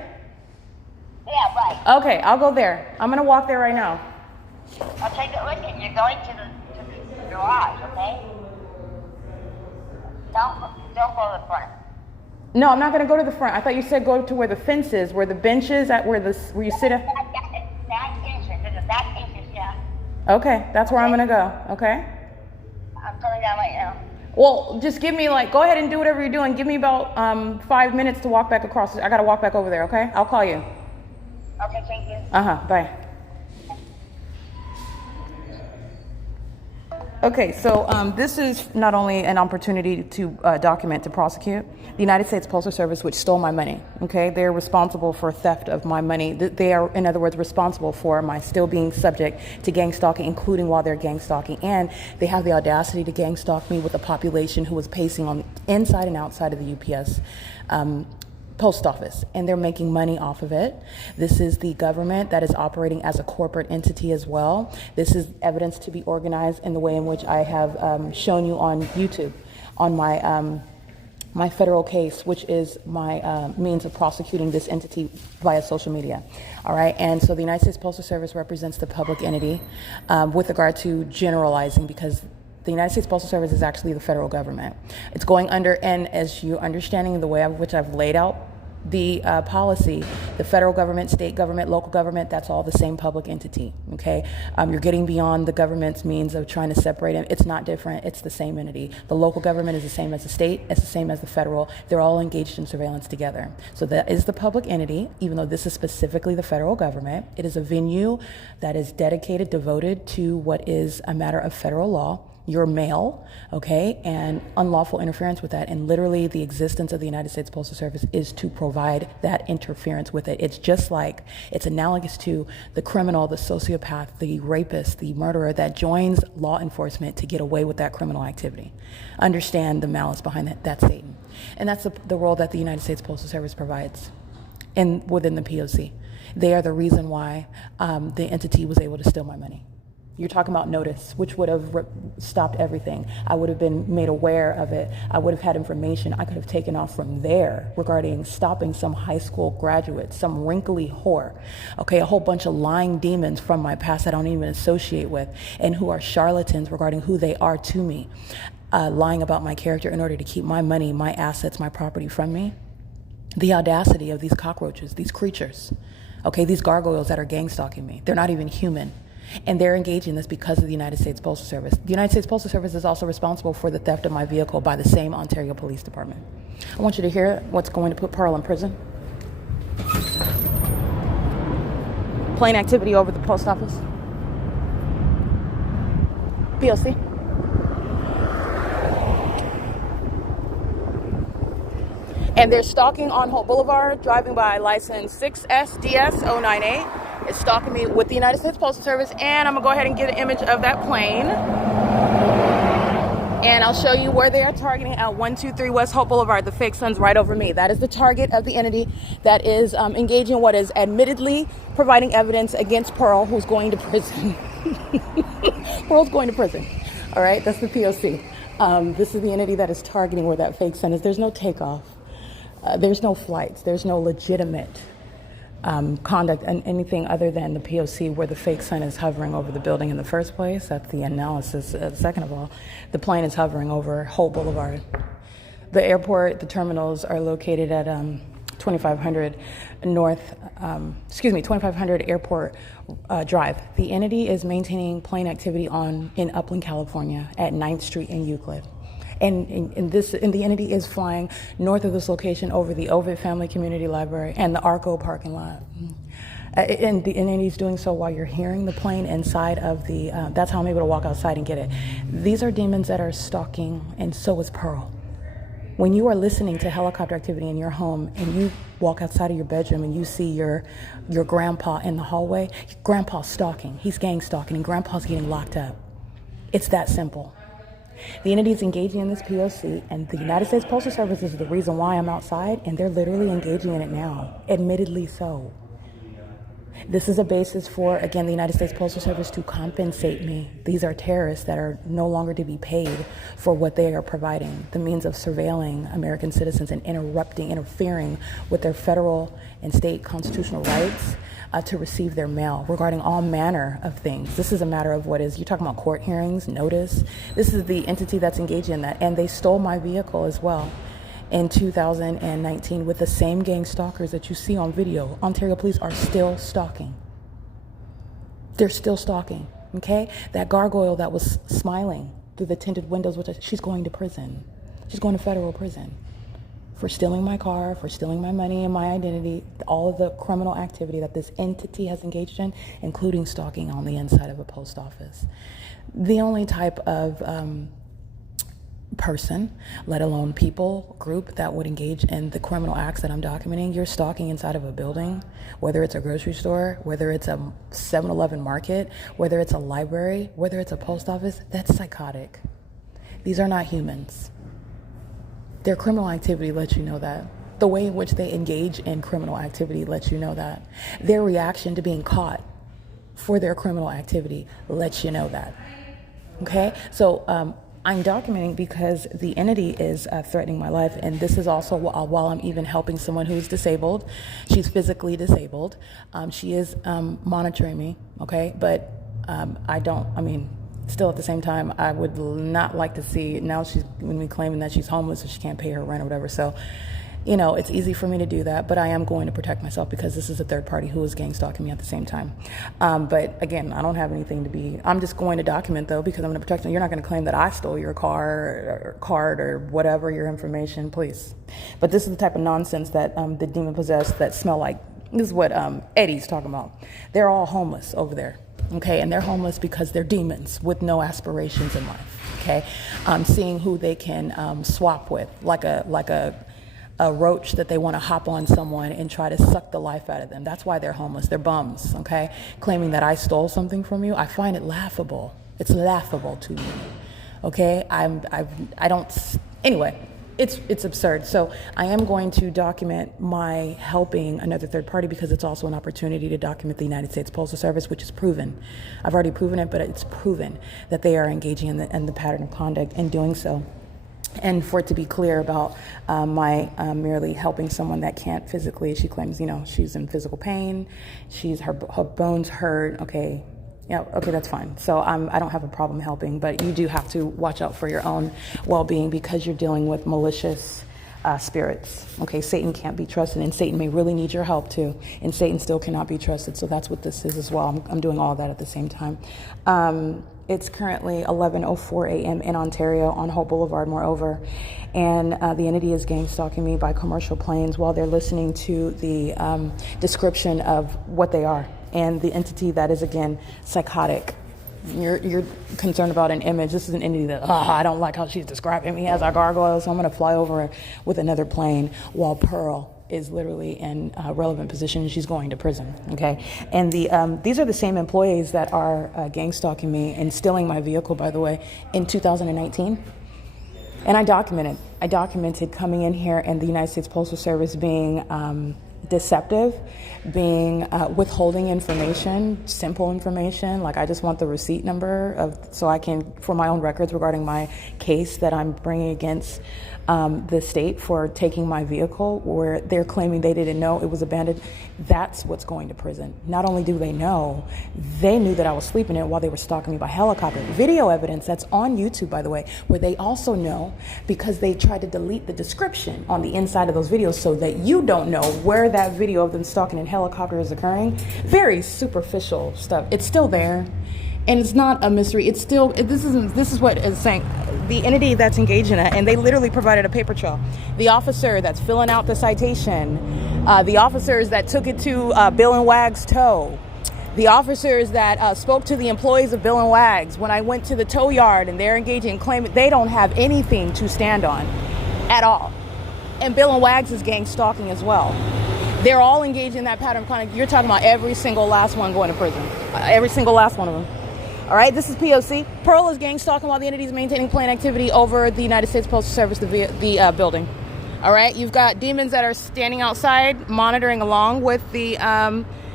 Yeah, right. Okay, I'll go there. I'm gonna walk there right now. I'll take it with you. You're going to the garage, okay? Don't go to the front. No, I'm not gonna go to the front. I thought you said go to where the fence is, where the bench is, where you sit at. Back entrance. There's a back entrance, yeah. Okay, that's where I'm gonna go. Okay. I'm coming down right now. Well, just give me go ahead and do whatever you're doing. Give me about 5 minutes to walk back across. I gotta walk back over there. Okay, I'll call you. Okay, thank you. Bye. Okay, so this is not only an opportunity to document, to prosecute the United States Postal Service, which stole my money. Okay, they're responsible for theft of my money. They are, in other words, responsible for my still being subject to gang stalking, including while they're gang stalking. And they have the audacity to gang stalk me with a population who was pacing on inside and outside of the UPS post office, and they're making money off of it. This is the government that is operating as a corporate entity as well. This is evidence to be organized in the way in which I have shown you on YouTube on my my federal case, which is my means of prosecuting this entity via social media. All right, and so the United States Postal Service represents the public entity with regard to generalizing, because the United States Postal Service is actually the federal government. It's going under, and as you understanding the way of which I've laid out the policy, the federal government, state government, local government, that's all the same public entity, okay? You're getting beyond the government's means of trying to separate them. It's not different, it's the same entity. The local government is the same as the state, it's the same as the federal. They're all engaged in surveillance together. So that is the public entity, even though this is specifically the federal government. It is a venue that is dedicated, devoted to what is a matter of federal law. Your mail, okay, and unlawful interference with that. And literally the existence of the United States Postal Service is to provide that interference with it. It's just like, it's analogous to the criminal, the sociopath, the rapist, the murderer that joins law enforcement to get away with that criminal activity. Understand the malice behind that, that's Satan. And that's the role that the United States Postal Service provides within the P.O.C. They are the reason why the entity was able to steal my money. You're talking about notice, which would have stopped everything. I would have been made aware of it. I would have had information I could have taken off from there regarding stopping some high school graduate, some wrinkly whore, okay, a whole bunch of lying demons from my past I don't even associate with, and who are charlatans regarding who they are to me, lying about my character in order to keep my money, my assets, my property from me. The audacity of these cockroaches, these creatures, okay, these gargoyles that are gang stalking me. They're not even human. And they're engaging in this because of the United States Postal Service. The United States Postal Service is also responsible for the theft of my vehicle by the same Ontario Police Department. I want you to hear what's going to put Pearl in prison. Plain activity over the post office. P.O.C. And they're stalking on Holt Boulevard, driving by license 6SDS098. It's stalking me with the United States Postal Service, and I'm gonna go ahead and get an image of that plane. And I'll show you where they are targeting at 123 West Holt Boulevard. The fake sun's right over me. That is the target of the entity that is engaging in what is admittedly providing evidence against Pearl, who's going to prison. Pearl's going to prison. All right, that's the P.O.C. This is the entity that is targeting where that fake sun is. There's no takeoff. There's no flights. There's no legitimate conduct and anything other than the P.O.C. where the fake sun is hovering over the building in the first place. That's the analysis. Second of all, the plane is hovering over Holt Boulevard. The airport, the terminals are located at 2500 Airport Drive. The entity is maintaining plane activity in Upland, California at 9th Street and Euclid. And the entity is flying north of this location over the OVITT Family Community Library and the ARCO parking lot. And the entity is doing so while you're hearing the plane inside of the, that's how I'm able to walk outside and get it. These are demons that are stalking, and so is Pearl. When you are listening to helicopter activity in your home and you walk outside of your bedroom and you see your grandpa in the hallway, grandpa's stalking, he's gang stalking, and grandpa's getting locked up. It's that simple. The entity is engaging in this P.O.C., and the United States Postal Service is the reason why I'm outside, and they're literally engaging in it now, admittedly so. This is a basis for, again, the United States Postal Service to compensate me. These are terrorists that are no longer to be paid for what they are providing, the means of surveilling American citizens and interfering with their federal and state constitutional rights to receive their mail regarding all manner of things. This is a matter of you're talking about court hearings, notice. This is the entity that's engaged in that, and they stole my vehicle as well in 2019 with the same gang stalkers that you see on video. Ontario police are still stalking. They're still stalking, okay? That gargoyle that was smiling through the tinted windows, she's going to prison. She's going to federal prison for stealing my car, for stealing my money and my identity, all of the criminal activity that this entity has engaged in, including stalking on the inside of a post office. The only type of person, let alone people, group that would engage in the criminal acts that I'm documenting, you're stalking inside of a building, whether it's a grocery store, whether it's a 7-Eleven market, whether it's a library, whether it's a post office, that's psychotic. These are not humans. Their criminal activity lets you know that. The way in which they engage in criminal activity lets you know that. Their reaction to being caught for their criminal activity lets you know that. Okay? So I'm documenting because the entity is threatening my life, and this is also while I'm even helping someone who's disabled. She's physically disabled. She is monitoring me, okay? But still at the same time, I would not like to see, now she's going to be claiming that she's homeless, so she can't pay her rent or whatever. So, it's easy for me to do that, but I am going to protect myself because this is a third party who is gang stalking me at the same time. But again, I don't have anything to be, I'm just going to document though, because I'm going to protect them. You're not going to claim that I stole your car or card or whatever, your information, please. But this is the type of nonsense that the demon possessed that smell like, this is what Eddie's talking about. They're all homeless over there. Okay, and they're homeless because they're demons with no aspirations in life. Okay, seeing who they can swap with, like a roach that they want to hop on someone and try to suck the life out of them. That's why they're homeless. They're bums. Okay, claiming that I stole something from you, I find it laughable. It's laughable to me. Okay, I don't. Anyway. It's absurd. So I am going to document my helping another third party because it's also an opportunity to document the United States Postal Service, which is proven. I've already proven it, but it's proven that they are engaging in the pattern of conduct in doing so. And for it to be clear about my merely helping someone that can't physically, she claims, she's in physical pain, her bones hurt, okay. Yeah, okay, that's fine. So I don't have a problem helping, but you do have to watch out for your own well-being because you're dealing with malicious spirits. Okay, Satan can't be trusted, and Satan may really need your help too, and Satan still cannot be trusted. So that's what this is as well. I'm doing all of that at the same time. It's currently 11:04 a.m. in Ontario on Hope Boulevard, moreover, and the entity is gang stalking me by commercial planes while they're listening to the description of what they are. And the entity that is, again, psychotic. You're concerned about an image. This is an entity that, I don't like how she's describing me as a gargoyle, so I'm going to fly over with another plane while Pearl is literally in a relevant position and she's going to prison, okay? And these are the same employees that are gang stalking me and stealing my vehicle, by the way, in 2019. And I documented coming in here and the United States Postal Service being deceptive, being withholding information, simple information, like I just want the receipt number so I can, for my own records regarding my case that I'm bringing against the state for taking my vehicle, where they're claiming they didn't know it was abandoned. That's what's going to prison. Not only do they know, they knew that I was sleeping in it while they were stalking me by helicopter. Video evidence that's on YouTube, by the way, where they also know because they tried to delete the description on the inside of those videos so that you don't know where that video of them stalking in helicopter is occurring. Very superficial stuff. It's still there. And it's not a mystery. It's still, this is what is saying. The entity that's engaged in it, and they literally provided a paper trail. The officer that's filling out the citation, the officers that took it to Bill and Wag's tow, the officers that spoke to the employees of Bill and Wag's when I went to the tow yard and they're engaging in claiming they don't have anything to stand on at all. And Bill and Wag's is gang stalking as well. They're all engaged in that pattern of conduct. You're talking about every single last one going to prison. Every single last one of them. All right, this is P.O.C. Pearl is gang stalking while the entity is maintaining plane activity over the United States Postal Service, the building. All right, you've got demons that are standing outside monitoring along with the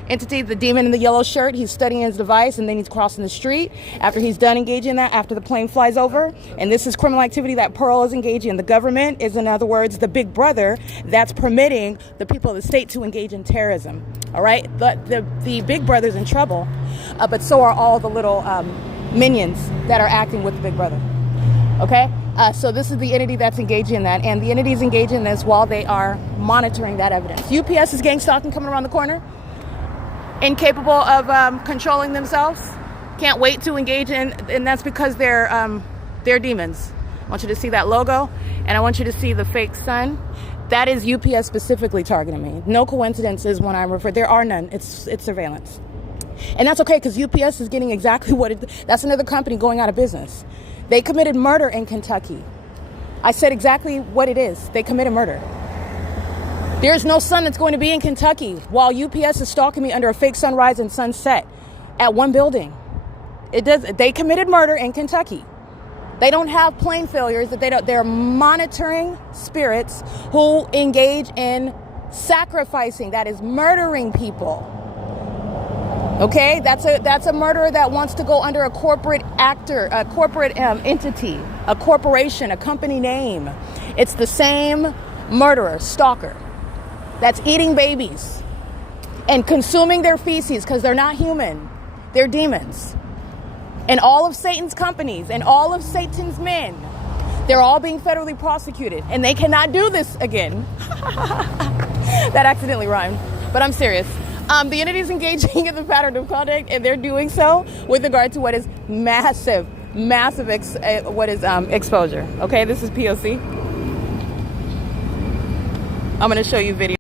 entity, the demon in the yellow shirt. He's studying his device, and then he's crossing the street. After he's done engaging in that, after the plane flies over, and this is criminal activity that Pearl is engaging in. The government is, in other words, the big brother that's permitting the people of the state to engage in terrorism. All right, the big brother's in trouble, but so are all the little minions that are acting with the big brother. Okay, so this is the entity that's engaging in that, and the entity is engaging in this while they are monitoring that evidence. UPS is gang stalking coming around the corner. Incapable of controlling themselves, can't wait to engage in, and that's because they're demons. I want you to see that logo, and I want you to see the fake sun. That is UPS specifically targeting me. No coincidences when I refer. There are none. It's surveillance. And that's okay, because UPS is getting exactly what it... That's another company going out of business. They committed murder in Kentucky. I said exactly what it is. They committed murder. There's no sun that's going to be in Kentucky while UPS is stalking me under a fake sunrise and sunset at one building. They committed murder in Kentucky. They don't have plane failures. They're monitoring spirits who engage in sacrificing. That is murdering people. Okay, that's a murderer that wants to go under a corporate entity, a corporation, a company name. It's the same murderer, stalker, that's eating babies and consuming their feces, because they're not human, they're demons. And all of Satan's companies and all of Satan's men, they're all being federally prosecuted, and they cannot do this again. That accidentally rhymed, but I'm serious. The entity is engaging in the pattern of conduct, and they're doing so with regard to what is massive exposure. Okay, this is P.O.C. I'm going to show you video.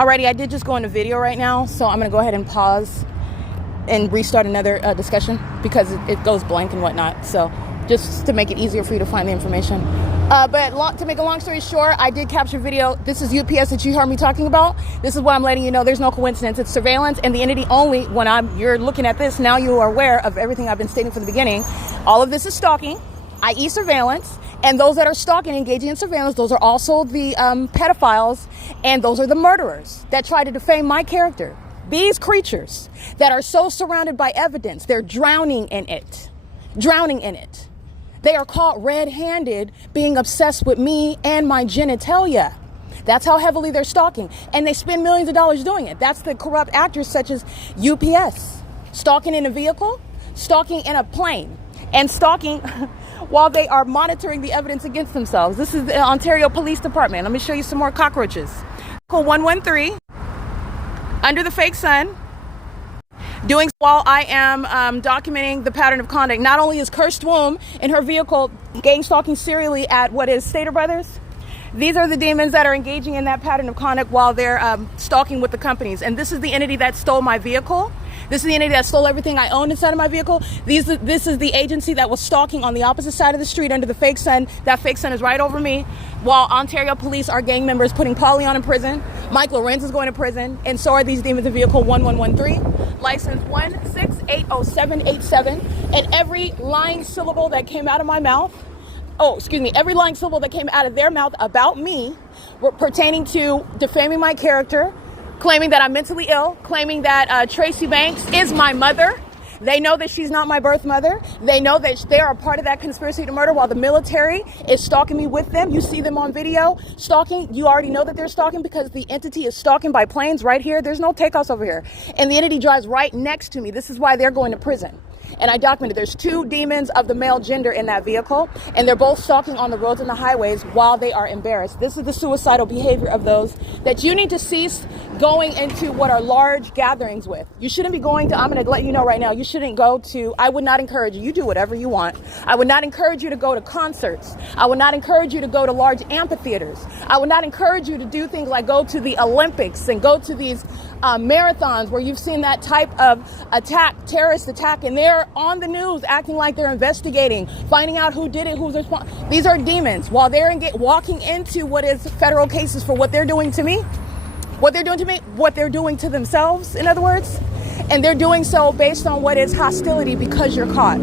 Alrighty, I did just go into video right now, so I'm going to go ahead and pause and restart another discussion because it goes blank and whatnot. So just to make it easier for you to find the information. But to make a long story short, I did capture video. This is UPS that you heard me talking about. This is what I'm letting you know. There's no coincidence. It's surveillance, and the entity only, when you're looking at this, now you are aware of everything I've been stating from the beginning. All of this is stalking, i.e. surveillance. And those that are stalking, engaging in surveillance, those are also the pedophiles, and those are the murderers that try to defame my character. These creatures that are so surrounded by evidence, they're drowning in it. Drowning in it. They are caught red-handed being obsessed with me and my genitalia. That's how heavily they're stalking. And they spend millions of dollars doing it. That's the corrupt actors such as UPS. Stalking in a vehicle, stalking in a plane, and stalking while they are monitoring the evidence against themselves. This is the Ontario Police Department. Let me show you some more cockroaches. 113, under the fake sun, doing while I am documenting the pattern of conduct. Not only is Cursed Womb in her vehicle gang stalking serially at what is Stater Brothers, these are the demons that are engaging in that pattern of conduct while they're stalking with the companies. And this is the entity that stole my vehicle. This is the entity that stole everything I owned inside of my vehicle. This is the agency that was stalking on the opposite side of the street under the fake sun. That fake sun is right over me. While Ontario police are gang members putting Paulion in prison. Mike LORENZ is going to prison. And so are these demons in vehicle 1113. License 1680787. And every lying syllable that came out of my mouth, every lying syllable that came out of their mouth about me pertaining to defaming my character, claiming that I'm mentally ill, claiming that Tracy Banks is my mother. They know that she's not my birth mother. They know that they are a part of that conspiracy to murder while the military is stalking me with them. You see them on video stalking. You already know that they're stalking because the entity is stalking by planes right here. There's no takeoffs over here. And the entity drives right next to me. This is why they're going to prison. And I documented there's 2 demons of the male gender in that vehicle, and they're both stalking on the roads and the highways while they are embarrassed. This is the suicidal behavior of those that you need to cease going into what are large gatherings with. You shouldn't be going to, I'm going to let you know right now, you shouldn't go to, I would not encourage you, you do whatever you want. I would not encourage you to go to concerts. I would not encourage you to go to large amphitheaters. I would not encourage you to do things like go to the Olympics and go to these marathons where you've seen that type of attack, terrorist attack, and they're on the news acting like they're investigating, finding out who did it, who's responsible. These are demons. While they're walking into what is federal cases for what they're doing to me, what they're doing to themselves, in other words, and they're doing so based on what is hostility because you're caught.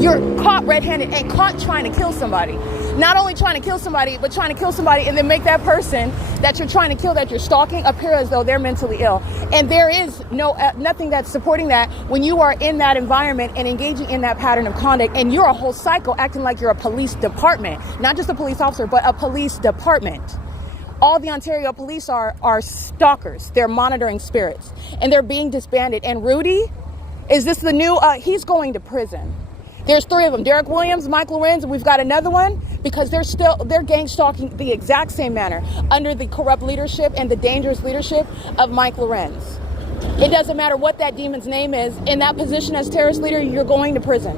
You're caught red-handed and caught trying to kill somebody. Not only trying to kill somebody, but trying to kill somebody and then make that person that you're trying to kill, that you're stalking, appear as though they're mentally ill. And there is nothing that's supporting that when you are in that environment and engaging in that pattern of conduct, and you're a whole psycho acting like you're a police department, not just a police officer, but a police department. All the Ontario police are stalkers. They're monitoring spirits, and they're being disbanded. And Rudy, is this the new, he's going to prison. There's 3 of them, Derek Williams, Mike LORENZ, and we've got another one because they're gang stalking the exact same manner under the corrupt leadership and the dangerous leadership of Mike LORENZ. It doesn't matter what that demon's name is. In that position as terrorist leader, you're going to prison.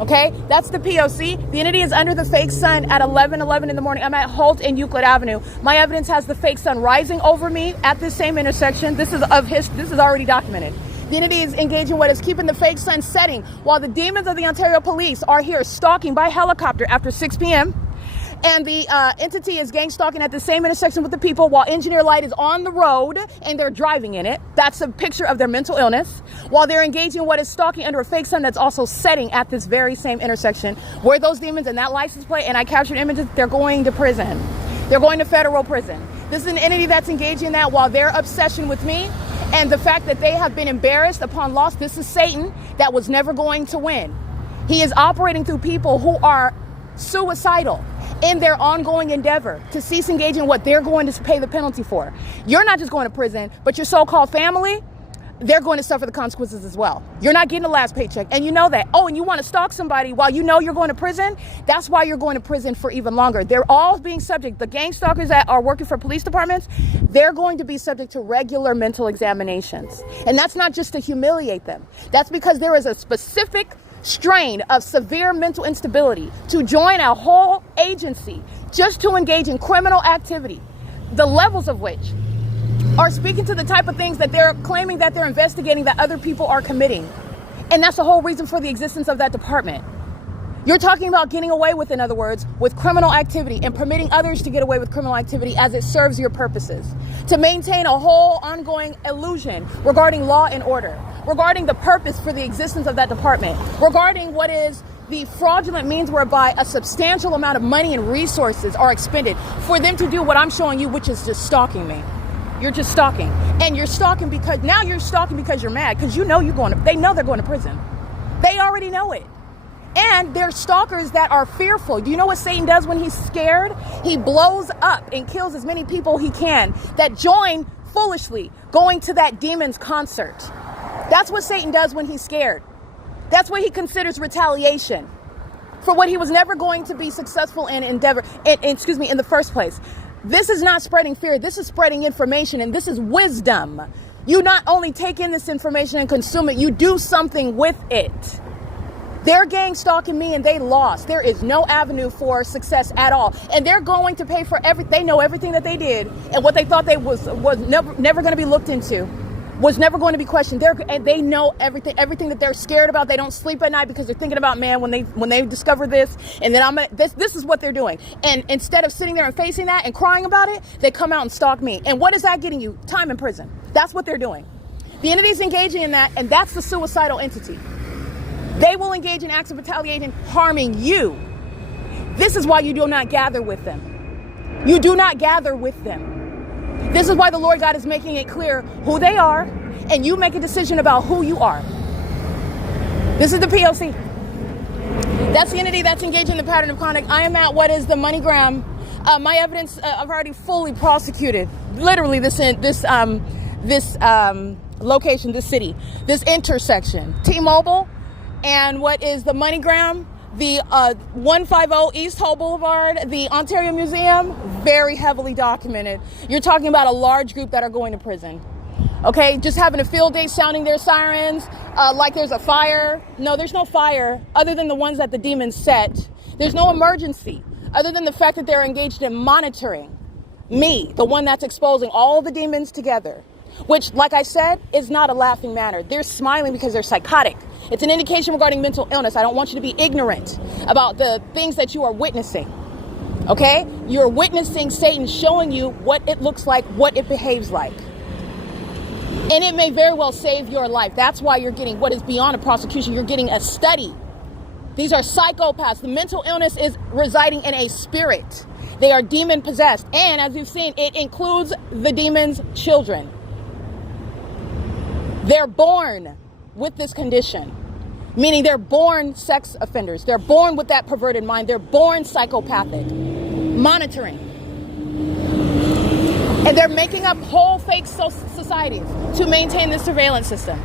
Okay, that's the P.O.C. The entity is under the fake sun at 11:11 in the morning. I'm at HOLT and Euclid Avenue. My evidence has the fake sun rising over me at this same intersection. This is already documented. The entity is engaging what is keeping the fake sun setting while the demons of the Ontario police are here stalking by helicopter after 6 p.m. And the entity is gang stalking at the same intersection with the people while engineer light is on the road and they're driving in it. That's a picture of their mental illness while they're engaging what is stalking under a fake sun that's also setting at this very same intersection where those demons and that license plate, and I captured images, they're going to prison. They're going to federal prison. This is an entity that's engaging in that while their obsession with me and the fact that they have been embarrassed upon loss. This is Satan that was never going to win. He is operating through people who are suicidal in their ongoing endeavor to cease engaging what they're going to pay the penalty for. You're not just going to prison, but your so-called family, they're going to suffer the consequences as well. You're not getting the last paycheck, and you know that. Oh, and you want to stalk somebody while you know you're going to prison? That's why you're going to prison for even longer. They're all being subject, the gang stalkers that are working for police departments, they're going to be subject to regular mental examinations. And that's not just to humiliate them. That's because there is a specific strain of severe mental instability to join a whole agency just to engage in criminal activity, the levels of which are speaking to the type of things that they're claiming that they're investigating that other people are committing. And that's the whole reason for the existence of that department. You're talking about getting away with, in other words, with criminal activity and permitting others to get away with criminal activity as it serves your purposes. To maintain a whole ongoing illusion regarding law and order, regarding the purpose for the existence of that department, regarding what is the fraudulent means whereby a substantial amount of money and resources are expended for them to do what I'm showing you, which is just stalking me. You're just stalking. And you're stalking because you're mad, because you know they know they're going to prison. They already know it. And they're stalkers that are fearful. Do you know what Satan does when he's scared? He blows up and kills as many people he can that join foolishly going to that demon's concert. That's what Satan does when he's scared. That's what he considers retaliation for what he was never going to be successful in in the first place. This is not spreading fear. This is spreading information, and this is wisdom. You not only take in this information and consume it, you do something with it. They're gang stalking me and they lost. There is no avenue for success at all. And they're going to pay for everything. They know everything that they did, and what they thought they was never going to be looked into, was never going to be questioned. They know everything that they're scared about. They don't sleep at night because they're thinking about, man, when they discover this, and then this is what they're doing. And instead of sitting there and facing that and crying about it, they come out and stalk me. And what is that getting you? Time in prison. That's what they're doing. The entity's engaging in that, and that's the suicidal entity. They will engage in acts of retaliation, harming you. This is why you do not gather with them. You do not gather with them. This is why the Lord God is making it clear who they are, and you make a decision about who you are. This is the P.O.C. That's the entity that's engaged in the pattern of conduct. I am at what is the MoneyGram. My evidence, I've already fully prosecuted. Literally, this location, this city, this intersection, T-Mobile, and what is the MoneyGram, the 150 East Hall Boulevard, the Ontario Museum, very heavily documented. You're talking about a large group that are going to prison. Okay, just having a field day, sounding their sirens like there's a fire. No, there's no fire other than the ones that the demons set. There's no emergency other than the fact that they're engaged in monitoring me, the one that's exposing all the demons together, which, like I said, is not a laughing matter. They're smiling because they're psychotic. It's an indication regarding mental illness. I don't want you to be ignorant about the things that you are witnessing. Okay? You're witnessing Satan showing you what it looks like, what it behaves like. And it may very well save your life. That's why you're getting what is beyond a prosecution. You're getting a study. These are psychopaths. The mental illness is residing in a spirit. They are demon possessed. And as you've seen, it includes the demon's children. They're born with this condition, meaning they're born sex offenders. They're born with that perverted mind. They're born psychopathic. Monitoring. And they're making up whole fake societies to maintain this surveillance system.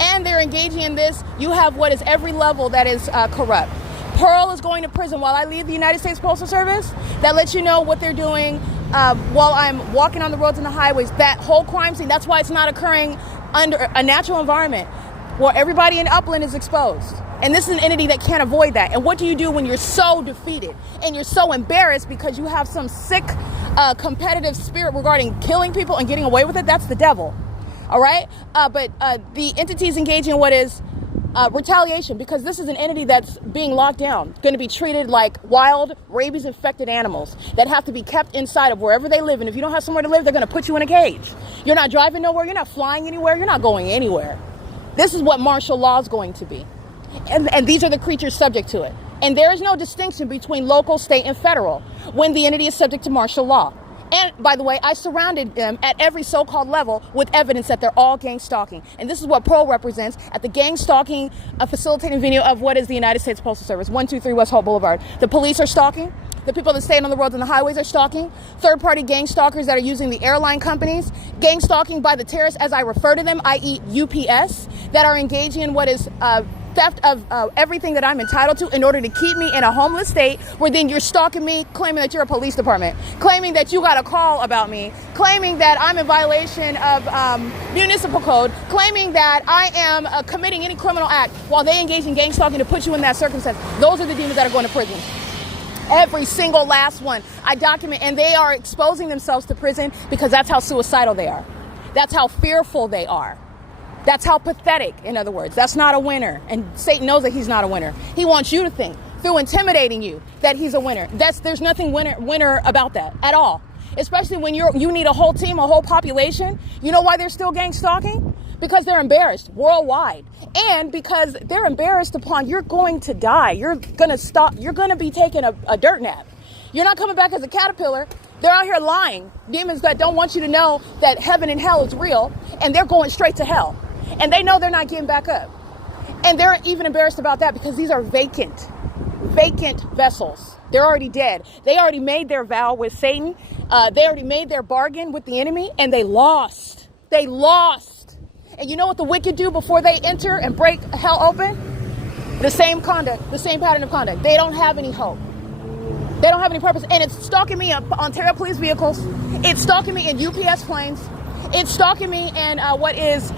And they're engaging in this. You have what is every level that is corrupt. Pearl is going to prison while I leave the United States Postal Service. That lets you know what they're doing while I'm walking on the roads and the highways. That whole crime scene, that's why it's not occurring under a natural environment where everybody in Upland is exposed. And this is an entity that can't avoid that. And what do you do when you're so defeated and you're so embarrassed because you have some sick competitive spirit regarding killing people and getting away with it? That's the devil. All right? But the entity is engaging in what is retaliation, because this is an entity that's being locked down, going to be treated like wild, rabies-infected animals that have to be kept inside of wherever they live. And if you don't have somewhere to live, they're going to put you in a cage. You're not driving nowhere. You're not flying anywhere. You're not going anywhere. This is what martial law is going to be. And these are the creatures subject to it. And there is no distinction between local, state, and federal when the entity is subject to martial law. And by the way, I surrounded them at every so-called level with evidence that they're all gang stalking. And this is what Pearl represents at the gang stalking facilitating venue of what is the United States Postal Service, 123 West Holt Boulevard. The police are stalking. The people that stand on the roads and the highways are stalking. Third-party gang stalkers that are using the airline companies. Gang stalking by the terrorists, as I refer to them, i.e. U.S., that are engaging in what is theft of everything that I'm entitled to in order to keep me in a homeless state, where then you're stalking me, claiming that you're a police department, claiming that you got a call about me, claiming that I'm in violation of municipal code, claiming that I am committing any criminal act while they engage in gang stalking to put you in that circumstance. Those are the demons that are going to prison. Every single last one I document, and they are exposing themselves to prison because that's how suicidal they are. That's how fearful they are. That's how pathetic, in other words. That's not a winner. And Satan knows that he's not a winner. He wants you to think, through intimidating you, that he's a winner. There's nothing winner about that at all. Especially when you need a whole team, a whole population. You know why they're still gang stalking? Because they're embarrassed worldwide. And because they're embarrassed upon you're going to die. You're going to be taking a dirt nap. You're not coming back as a caterpillar. They're out here lying. Demons that don't want you to know that heaven and hell is real. And they're going straight to hell. And they know they're not getting back up. And they're even embarrassed about that because these are vacant vessels. They're already dead. They already made their vow with Satan. They already made their bargain with the enemy, and they lost. They lost. And you know what the wicked do before they enter and break hell open? The same conduct, the same pattern of conduct. They don't have any hope. They don't have any purpose. And it's stalking me on Ontario police vehicles. It's stalking me in UPS planes. It's stalking me in UPS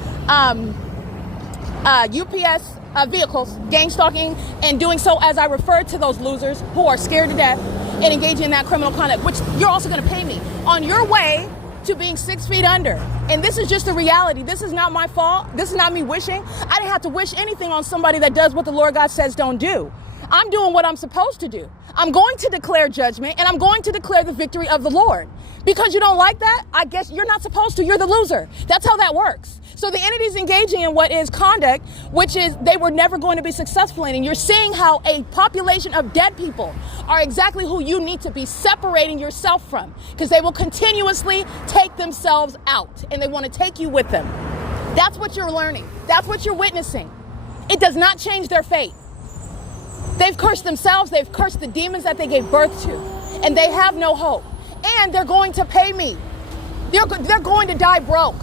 vehicles, gang stalking, and doing so as I refer to those losers who are scared to death and engaging in that criminal conduct, which you're also going to pay me on your way to being 6 feet under. And this is just a reality. This is not my fault. This is not me wishing. I didn't have to wish anything on somebody that does what the Lord God says don't do. I'm doing what I'm supposed to do. I'm going to declare judgment, and I'm going to declare the victory of the Lord. Because you don't like that, I guess you're not supposed to. You're the loser. That's how that works. So the entity's engaging in what is conduct, which is they were never going to be successful in. And you're seeing how a population of dead people are exactly who you need to be separating yourself from, because they will continuously take themselves out, and they want to take you with them. That's what you're learning. That's what you're witnessing. It does not change their fate. They've cursed themselves. They've cursed the demons that they gave birth to, and they have no hope. And they're going to pay me. They're going to die broke.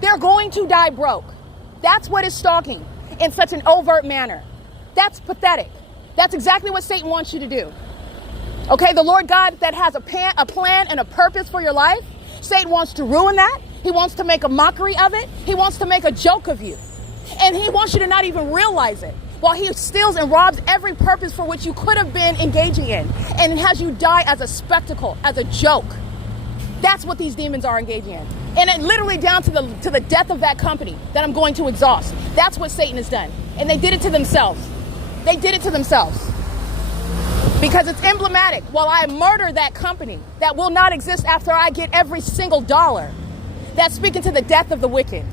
They're going to die broke. That's what is stalking in such an overt manner. That's pathetic. That's exactly what Satan wants you to do. Okay, the Lord God that has a plan and a purpose for your life, Satan wants to ruin that. He wants to make a mockery of it. He wants to make a joke of you. And he wants you to not even realize it, while he steals and robs every purpose for which you could have been engaging in, and has you die as a spectacle, as a joke. That's what these demons are engaging in. And it literally down to the death of that company that I'm going to exhaust. That's what Satan has done. And they did it to themselves. They did it to themselves. Because it's emblematic. While I murder that company that will not exist after I get every single dollar, that's speaking to the death of the wicked.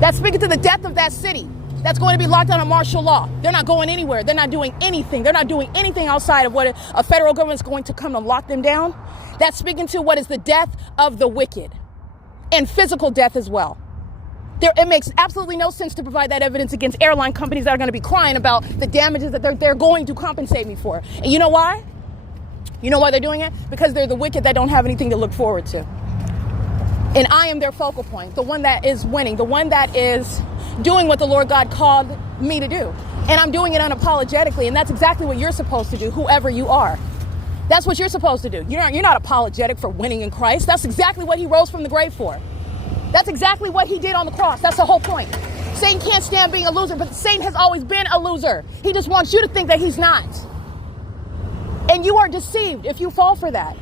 That's speaking to the death of that city that's going to be locked down on martial law. They're not going anywhere. They're not doing anything. They're not doing anything outside of what a federal government is going to come to lock them down. That's speaking to what is the death of the wicked, and physical death as well. It makes absolutely no sense to provide that evidence against airline companies that are going to be crying about the damages that they're going to compensate me for. And you know why? You know why they're doing it? Because they're the wicked that don't have anything to look forward to. And I am their focal point, the one that is winning, the one that is doing what the Lord God called me to do. And I'm doing it unapologetically, and that's exactly what you're supposed to do, whoever you are. That's what you're supposed to do. You're not apologetic for winning in Christ. That's exactly what he rose from the grave for. That's exactly what he did on the cross. That's the whole point. Satan can't stand being a loser, but Satan has always been a loser. He just wants you to think that he's not. And you are deceived if you fall for that.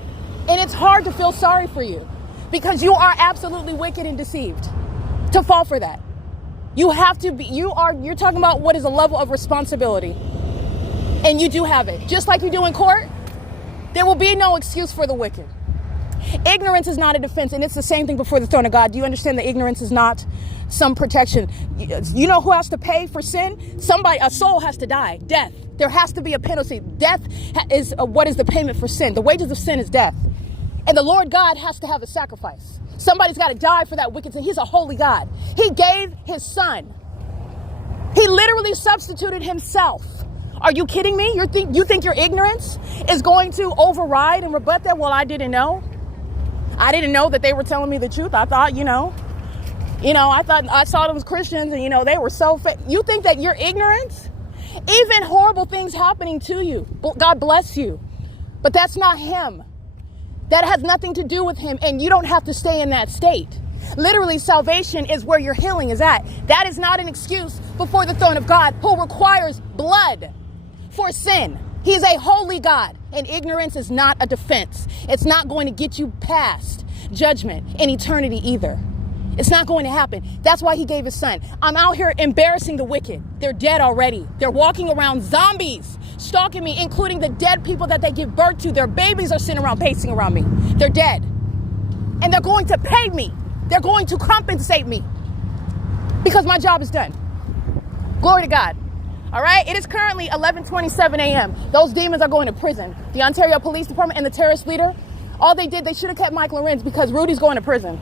And it's hard to feel sorry for you, because you are absolutely wicked and deceived to fall for that. You have to be, you're talking about what is a level of responsibility. And you do have it. Just like you do in court, there will be no excuse for the wicked. Ignorance is not a defense, and it's the same thing before the throne of God. Do you understand that ignorance is not some protection? You know who has to pay for sin? A soul has to die, death. There has to be a penalty. Death is what is the payment for sin. The wages of sin is death. And the Lord God has to have a sacrifice. Somebody's got to die for that wicked sin. He's a holy God. He gave his son. He literally substituted himself. Are you kidding me? You think your ignorance is going to override and rebut that? Well, I didn't know. I didn't know that they were telling me the truth. I thought, I thought I saw them as Christians, and, they were so you think that your ignorance, even horrible things happening to you, God bless you, but that's not him. That has nothing to do with him, and you don't have to stay in that state. Literally, salvation is where your healing is at. That is not an excuse before the throne of God, who requires blood for sin. He is a holy God, and ignorance is not a defense. It's not going to get you past judgment in eternity either. It's not going to happen. That's why he gave his son. I'm out here embarrassing the wicked. They're dead already. They're walking around zombies, stalking me, including the dead people that they give birth to. Their babies are sitting around, pacing around me. They're dead. And they're going to pay me. They're going to compensate me because my job is done. Glory to God. All right. It is currently 11:27 a.m. Those demons are going to prison. The Ontario Police Department and the terrorist leader, all they did, they should have kept Mike LORENZ because Rudy's going to prison.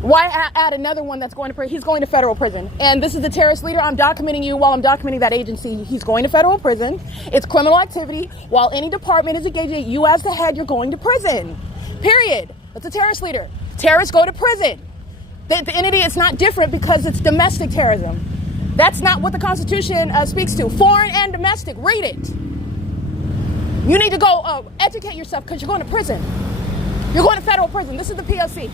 Why add another one that's going to prison? He's going to federal prison. And this is the terrorist leader. I'm documenting you while I'm documenting that agency. He's going to federal prison. It's criminal activity. While any department is engaging you as the head, you're going to prison. Period. That's a terrorist leader. Terrorists go to prison. The entity is not different because it's domestic terrorism. That's not what the Constitution speaks to. Foreign and domestic. Read it. You need to go educate yourself because you're going to prison. You're going to federal prison. This is the P.O.C.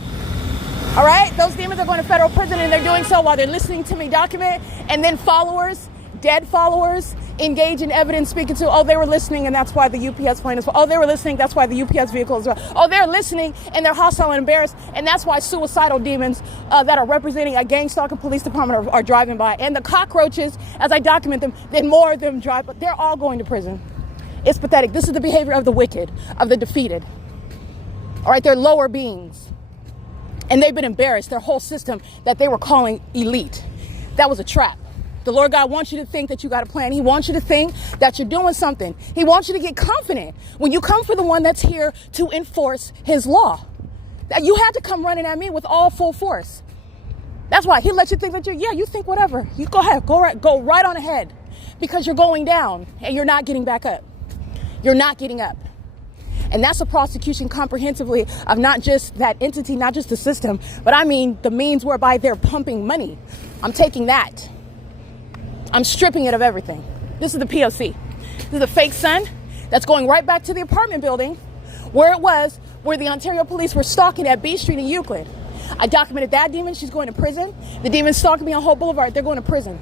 All right? Those demons are going to federal prison, and they're doing so while they're listening to me document. And then followers, dead followers, engage in evidence speaking to, oh, they were listening, and that's why the UPS plane is, oh, they were listening, that's why the UPS vehicle is, oh, they're listening, and they're hostile and embarrassed, and that's why suicidal demons that are representing a gang stalking police department are driving by. And the cockroaches, as I document them, then more of them drive, but they're all going to prison. It's pathetic. This is the behavior of the wicked, of the defeated. All right, they're lower beings. And they've been embarrassed, their whole system that they were calling elite. That was a trap. The Lord God wants you to think that you got a plan. He wants you to think that you're doing something. He wants you to get confident when you come for the one that's here to enforce his law. That you had to come running at me with all full force. That's why he lets you think that you think whatever. You go ahead, go right on ahead because you're going down and you're not getting back up. You're not getting up. And that's a prosecution comprehensively of not just that entity, not just the system, but I mean the means whereby they're pumping money. I'm taking that. I'm stripping it of everything. This is the P.O.C. This is a fake son that's going right back to the apartment building where the Ontario police were stalking at B Street in Euclid. I documented that demon. She's going to prison. The demon's stalking me on Holt Boulevard. They're going to prison.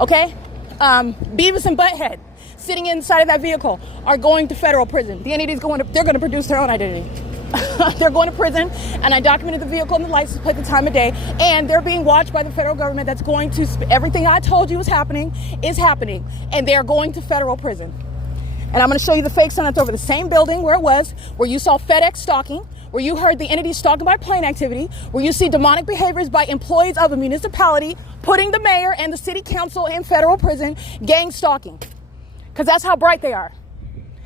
Okay? Beavis and Butthead sitting inside of that vehicle are going to federal prison. The entity's they're going to produce their own identity. They're going to prison, and I documented the vehicle and the license plate, the time of day, and they're being watched by the federal government that's going to, everything I told you is happening, and they're going to federal prison. And I'm going to show you the fake sign that's over the same building where you saw FedEx stalking, where you heard the entity stalking by plane activity, where you see demonic behaviors by employees of a municipality putting the mayor and the city council in federal prison, gang stalking. Because that's how bright they are.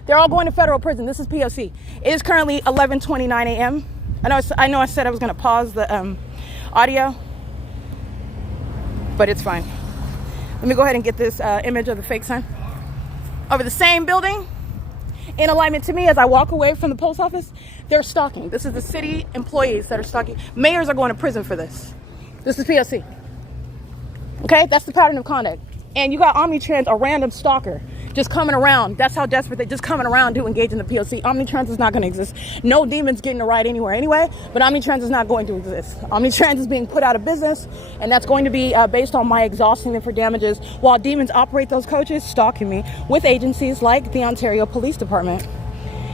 They're all going to federal prison. This is P.O.C. It is currently 11:29 a.m. I know I said I was going to pause the audio, but it's fine. Let me go ahead and get this image of the fake sign. Over the same building, in alignment to me as I walk away from the post office, they're stalking. This is the city employees that are stalking. Mayors are going to prison for this. This is P.O.C. Okay? That's the pattern of conduct. And you got Omnitrans, a random stalker, just coming around. That's how desperate they're just coming around to engage in the P.O.C. Omnitrans is not going to exist. No demon's getting a ride anywhere anyway, but Omnitrans is not going to exist. Omnitrans is being put out of business, and that's going to be based on my exhausting them for damages while demons operate those coaches stalking me with agencies like the Ontario Police Department.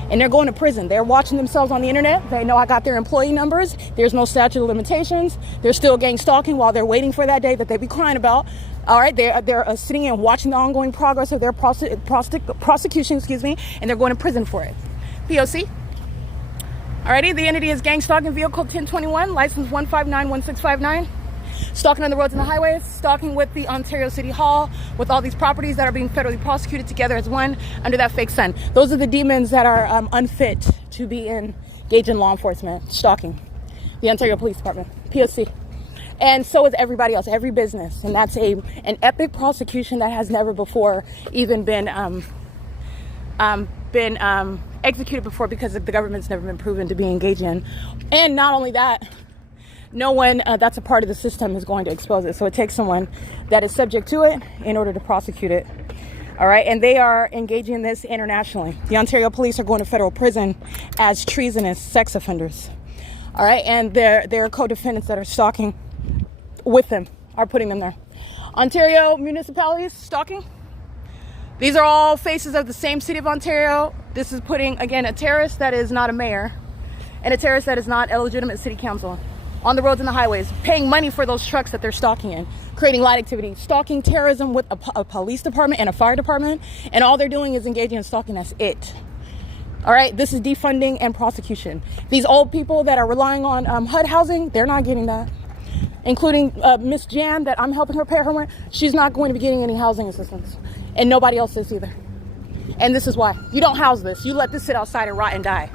And they're going to prison. They're watching themselves on the internet. They know I got their employee numbers. There's no statute of limitations. They're still gang stalking while they're waiting for that day that they be crying about. All right, they're sitting and watching the ongoing progress of their prosecution, and they're going to prison for it. P.O.C. Alrighty, the entity is gang stalking vehicle 1021, license 1591659. Stalking on the roads and the highways, stalking with the Ontario City Hall, with all these properties that are being federally prosecuted together as one under that fake sun. Those are the demons that are unfit to be engaged in law enforcement, stalking. The Ontario Police Department, P.O.C. And so is everybody else, every business. And that's an epic prosecution that has never before even been executed before because the government's never been proven to be engaged in. And not only that, no one that's a part of the system is going to expose it. So it takes someone that is subject to it in order to prosecute it. All right. And they are engaging in this internationally. The Ontario police are going to federal prison as treasonous sex offenders. All right. And their co-defendants that are stalking with them are putting them there. Ontario municipalities stalking. These are all faces of the same city of Ontario. This is putting, again, a terrorist that is not a mayor and a terrorist that is not a legitimate city council. on the roads and the highways, paying money for those trucks that they're stalking in, creating light activity, stalking terrorism with a police department and a fire department, and all they're doing is engaging in stalking. That's it. All right, this is defunding and prosecution. These old people that are relying on HUD housing, they're not getting that. Including Miss Jan, that I'm helping her pay her rent, she's not going to be getting any housing assistance. And nobody else is either. And this is why. You don't house this. You let this sit outside and rot and die.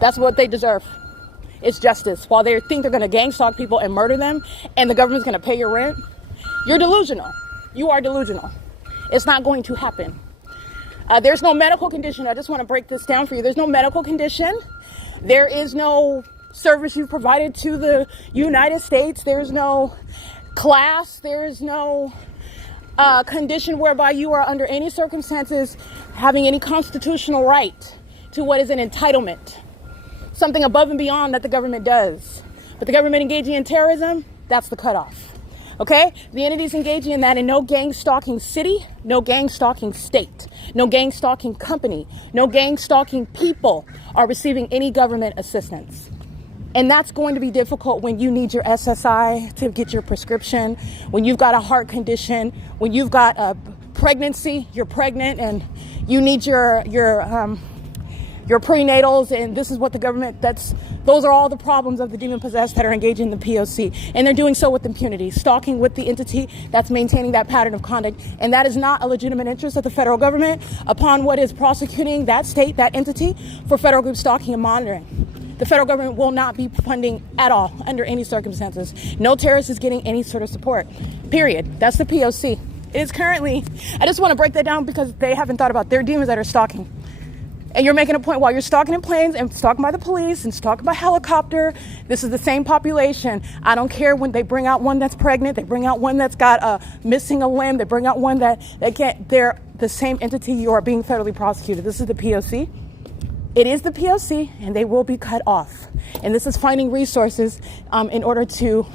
That's what they deserve. It's justice. While they think they're going to gang stalk people and murder them, and the government's going to pay your rent, you're delusional. You are delusional. It's not going to happen. There's no medical condition. I just want to break this down for you. There's no medical condition. There is no service you've provided to the United States. There's no class. There is no condition whereby you are under any circumstances having any constitutional right to what is an entitlement, something above and beyond that the government does. But the government engaging in terrorism, that's the cutoff. Okay? The entities engaging in that, in no gang stalking city, no gang stalking state, no gang stalking company, no gang stalking people are receiving any government assistance. And that's going to be difficult when you need your SSI to get your prescription, when you've got a heart condition, when you've got a pregnancy, you're pregnant and you need your prenatals, and this is what the government, those are all the problems of the demon possessed that are engaging in the P.O.C. And they're doing so with impunity, stalking with the entity that's maintaining that pattern of conduct. And that is not a legitimate interest of the federal government upon what is prosecuting that state, that entity, for federal group stalking and monitoring. The federal government will not be funding at all under any circumstances. No terrorist is getting any sort of support, period. That's the P.O.C. It is currently, I just want to break that down because they haven't thought about their demons that are stalking. And you're making a point while you're stalking in planes and stalking by the police and stalking by helicopter. This is the same population. I don't care when they bring out one that's pregnant, they bring out one that's got missing a limb, they bring out one that they can't, they're the same entity. You are being federally prosecuted. This is the P.O.C. It is the P.O.C. and they will be cut off. And this is finding resources in order to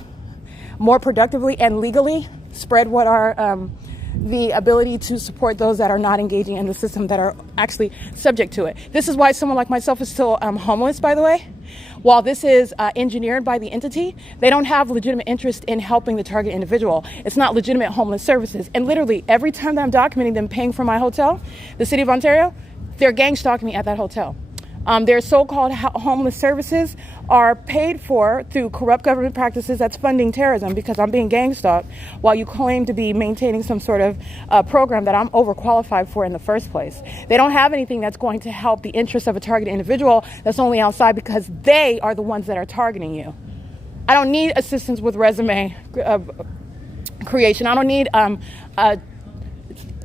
more productively and legally spread what are the ability to support those that are not engaging in the system, that are actually subject to it. This is why someone like myself is still homeless, by the way. While this is engineered by the entity, they don't have legitimate interest in helping the target individual. It's not legitimate homeless services. And literally every time that I'm documenting them paying for my hotel, the city of Ontario, they're gang stalking me at that hotel. Their so-called homeless services are paid for through corrupt government practices that's funding terrorism, because I'm being gang stalked while you claim to be maintaining some sort of program that I'm overqualified for in the first place. They don't have anything that's going to help the interests of a targeted individual that's only outside because they are the ones that are targeting you. I don't need assistance with resume creation. I don't need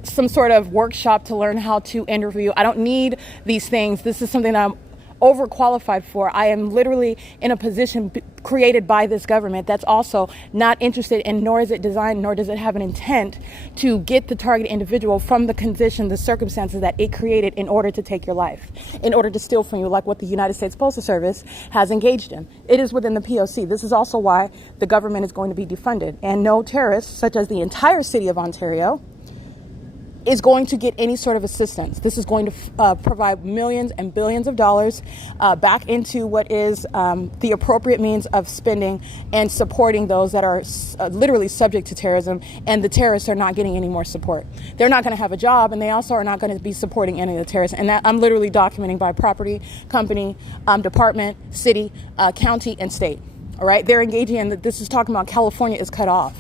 some sort of workshop to learn how to interview. I don't need these things. This is something that I'm overqualified for. I am literally in a position created by this government that's also not interested in, nor is it designed, nor does it have an intent to get the target individual from the condition, the circumstances that it created in order to take your life, in order to steal from you, like what the United States Postal Service has engaged in. It is within the P.O.C. This is also why the government is going to be defunded, and no terrorists, such as the entire city of Ontario, is going to get any sort of assistance. This is going to provide millions and billions of dollars back into what is the appropriate means of spending and supporting those that are literally subject to terrorism, and the terrorists are not getting any more support. They're not going to have a job, and they also are not going to be supporting any of the terrorists. And that I'm literally documenting by property, company, department, city, county, and state. All right, they're engaging in, this is talking about California is cut off.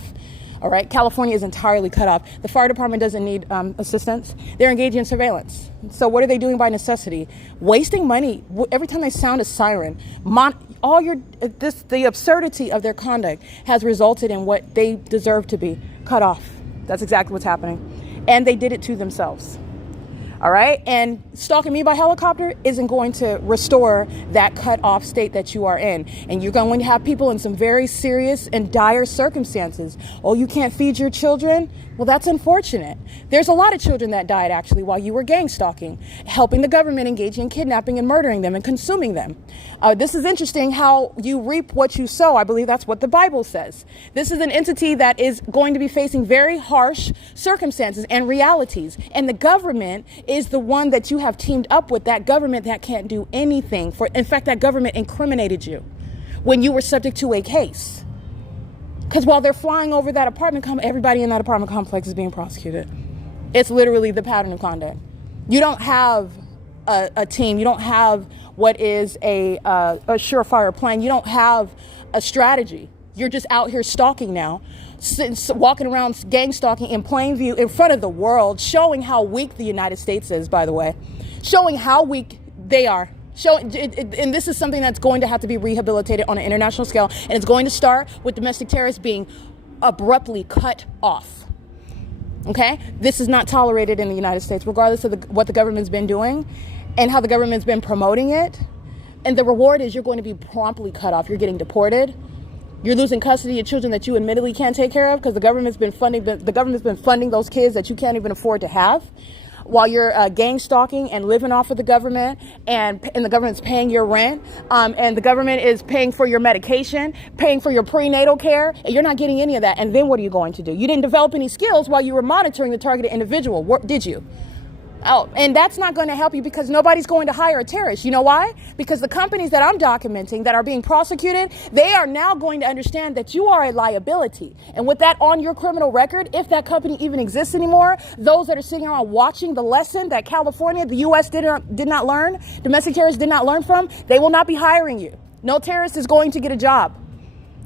All right, California is entirely cut off. The fire department doesn't need assistance. They're engaging in surveillance. So what are they doing by necessity? Wasting money every time they sound a siren. The absurdity of their conduct has resulted in what they deserve to be cut off. That's exactly what's happening. And they did it to themselves. All right. And stalking me by helicopter isn't going to restore that cut off state that you are in. And you're going to have people in some very serious and dire circumstances. Oh, you can't feed your children? Well, that's unfortunate. There's a lot of children that died actually while you were gang stalking, helping the government engage in kidnapping and murdering them and consuming them. This is interesting how you reap what you sow. I believe that's what the Bible says. This is an entity that is going to be facing very harsh circumstances and realities. And the government is the one that you have teamed up with, that government that can't do anything for. In fact, that government incriminated you. when you were subject to a case. Because while they're flying over that apartment everybody in that apartment complex is being prosecuted. It's literally the pattern of conduct. You don't have a team. You don't have what is a surefire plan. You don't have a strategy. You're just out here stalking now, walking around gang stalking in plain view in front of the world, showing how weak the United States is, by the way, showing how weak they are. And this is something that's going to have to be rehabilitated on an international scale, and it's going to start with domestic terrorists being abruptly cut off. Okay? This is not tolerated in the United States, regardless of what the government's been doing and how the government's been promoting it. And the reward is you're going to be promptly cut off. You're getting deported. You're losing custody of children that you admittedly can't take care of because the government's been funding those kids that you can't even afford to have, while you're gang stalking and living off of the government, and the government's paying your rent, and the government is paying for your medication, paying for your prenatal care, and you're not getting any of that. And then what are you going to do? You didn't develop any skills while you were monitoring the targeted individual, did you? Oh, and that's not going to help you because nobody's going to hire a terrorist. You know why? Because the companies that I'm documenting that are being prosecuted, they are now going to understand that you are a liability. And with that on your criminal record, if that company even exists anymore, those that are sitting around watching the lesson that California, the U.S. did not learn, domestic terrorists did not learn from, they will not be hiring you. No terrorist is going to get a job.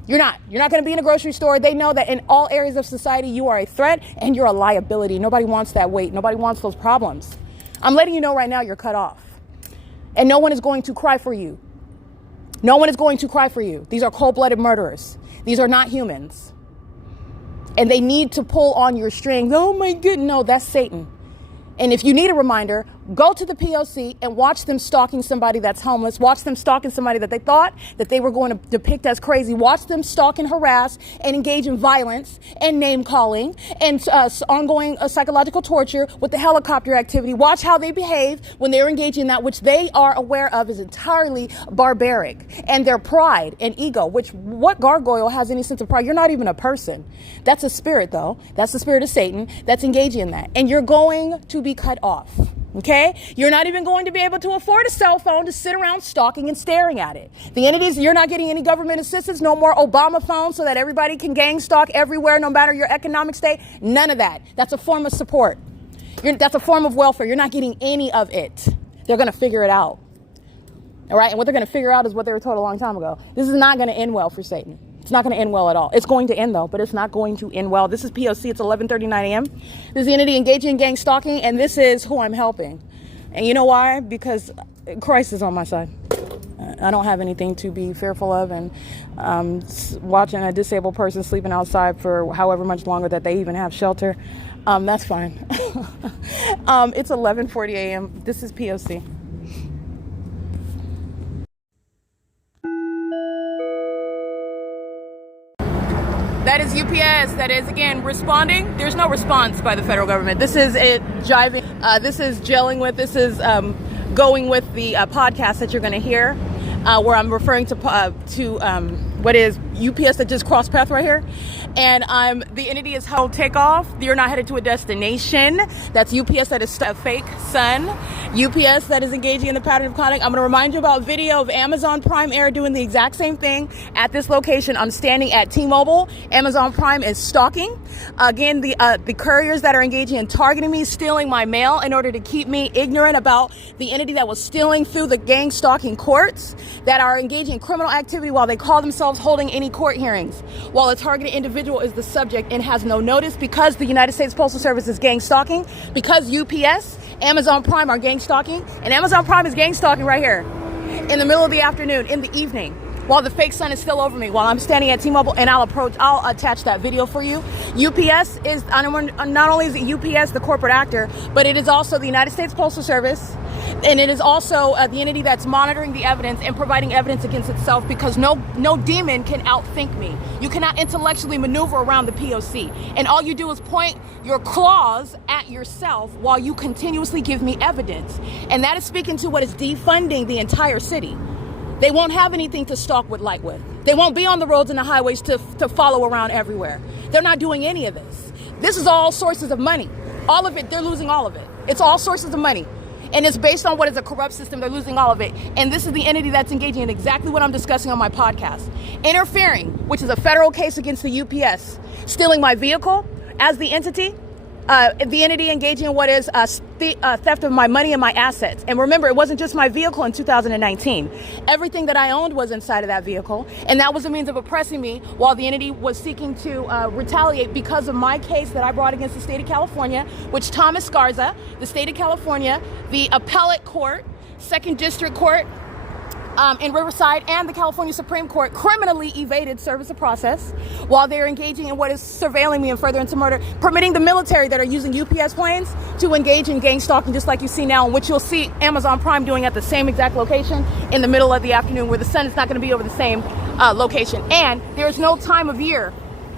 You're not going to be in a grocery store. They know that in all areas of society, you are a threat and you're a liability. Nobody wants that weight. Nobody wants those problems. I'm letting you know right now, you're cut off. And no one is going to cry for you. No one is going to cry for you. These are cold-blooded murderers. These are not humans. And they need to pull on your strings. Oh my goodness. No, that's Satan. And if you need a reminder, go to the P.O.C. and watch them stalking somebody that's homeless. Watch them stalking somebody that they thought that they were going to depict as crazy. Watch them stalk and harass and engage in violence and name calling and ongoing psychological torture with the helicopter activity. Watch how they behave when they're engaging in that which they are aware of is entirely barbaric. And their pride and ego, which what gargoyle has any sense of pride? You're not even a person. That's a spirit, though. That's the spirit of Satan that's engaging in that. And you're going to be cut off. Okay? You're not even going to be able to afford a cell phone to sit around stalking and staring at it. The entities, you're not getting any government assistance, no more Obama phones so that everybody can gang stalk everywhere, no matter your economic state. None of that. That's a form of support. That's a form of welfare. You're not getting any of it. They're going to figure it out. All right? And what they're going to figure out is what they were told a long time ago. This is not going to end well for Satan. It's not going to end well at all. It's going to end, though, but it's not going to end well. This is P.O.C. It's 11:39 a.m. This is the entity engaging in gang stalking, and this is who I'm helping. And you know why? Because Christ is on my side. I don't have anything to be fearful of, and watching a disabled person sleeping outside for however much longer that they even have shelter, that's fine. It's 11:40 a.m. This is P.O.C. That is UPS. That is, again, responding. There's no response by the federal government. This is it jiving. This is gelling with. This is going with the podcast that you're going to hear, where I'm referring to what is UPS that just crossed path right here. And the entity is HOLT takeoff. You're not headed to a destination. That's UPS that is a fake sun. UPS that is engaging in the pattern of conduct. I'm going to remind you about video of Amazon Prime Air doing the exact same thing at this location. I'm standing at T-Mobile. Amazon Prime is stalking. Again, the couriers that are engaging in targeting me, stealing my mail in order to keep me ignorant about the entity that was stealing through the gang stalking courts, that are engaging in criminal activity while they call themselves holding any court hearings, while a targeted individual is the subject and has no notice, because the United States Postal Service is gang stalking, because UPS, Amazon Prime are gang stalking, and Amazon Prime is gang stalking right here in the middle of the afternoon, in the evening, while the fake sun is still over me, while I'm standing at T-Mobile, and I'll attach that video for you. UPS is, not only is it UPS, the corporate actor, but it is also the United States Postal Service, and it is also the entity that's monitoring the evidence and providing evidence against itself, because no demon can outthink me. You cannot intellectually maneuver around the P.O.C. And all you do is point your claws at yourself while you continuously give me evidence. And that is speaking to what is defunding the entire city. They won't have anything to stalk with light with. They won't be on the roads and the highways to follow around everywhere. They're not doing any of this. This is all sources of money. All of it, they're losing all of it. It's all sources of money. And it's based on what is a corrupt system. They're losing all of it. And this is the entity that's engaging in exactly what I'm discussing on my podcast. Interfering, which is a federal case against the UPS. Stealing my vehicle as the entity. The entity engaging in what is theft of my money and my assets. And remember, it wasn't just my vehicle in 2019. Everything that I owned was inside of that vehicle. And that was a means of oppressing me while the entity was seeking to retaliate because of my case that I brought against the state of California, which Thomas Garza, the state of California, the appellate court, second district court, in Riverside and the California Supreme Court criminally evaded service of process while they're engaging in what is surveilling me and furtherance of murder, permitting the military that are using UPS planes to engage in gang stalking just like you see now, which you'll see Amazon Prime doing at the same exact location in the middle of the afternoon where the sun is not going to be over the same location. And there's no time of year,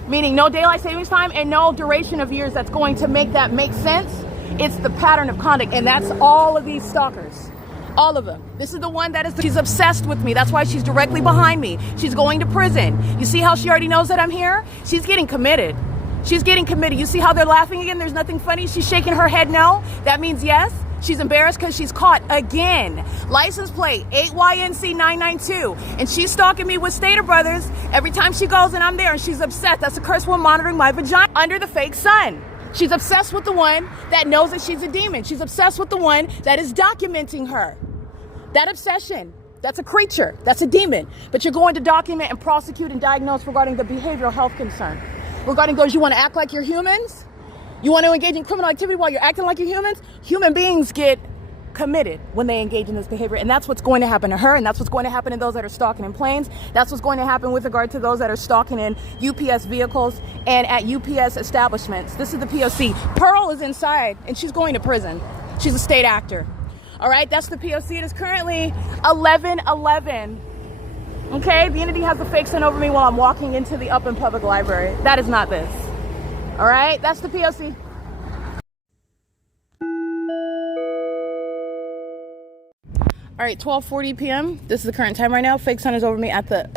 meaning no daylight savings time and no duration of years that's going to make that make sense. It's the pattern of conduct, and that's all of these stalkers. All of them. This is the one that she's obsessed with me. That's why she's directly behind me. She's going to prison. You see how she already knows that I'm here? She's getting committed. She's getting committed. You see how they're laughing again? There's nothing funny. She's shaking her head no. That means yes. She's embarrassed because she's caught again. License plate 8YNC992. And she's stalking me with Stater Brothers every time she goes and I'm there and she's upset. That's a curse word monitoring my vagina under the fake sun. She's obsessed with the one that knows that she's a demon. She's obsessed with the one that is documenting her. That obsession, that's a creature, that's a demon. But you're going to document and prosecute and diagnose regarding the behavioral health concern. Regarding those, you want to act like you're humans? You want to engage in criminal activity while you're acting like you're humans? Human beings get committed when they engage in this behavior, and that's what's going to happen to her, and that's what's going to happen to those that are stalking in planes. That's what's going to happen with regard to those that are stalking in UPS vehicles and at UPS establishments. This is the P.O.C. Pearl is inside, and she's going to prison. She's a state actor. All right, that's the P.O.C. It is currently 11:11. Okay, the entity has the fake sun over me while I'm walking into the Upland Public Library. That is not this. All right, that's the P.O.C. All right, 12:40 p.m. This is the current time right now. Fake sun is over me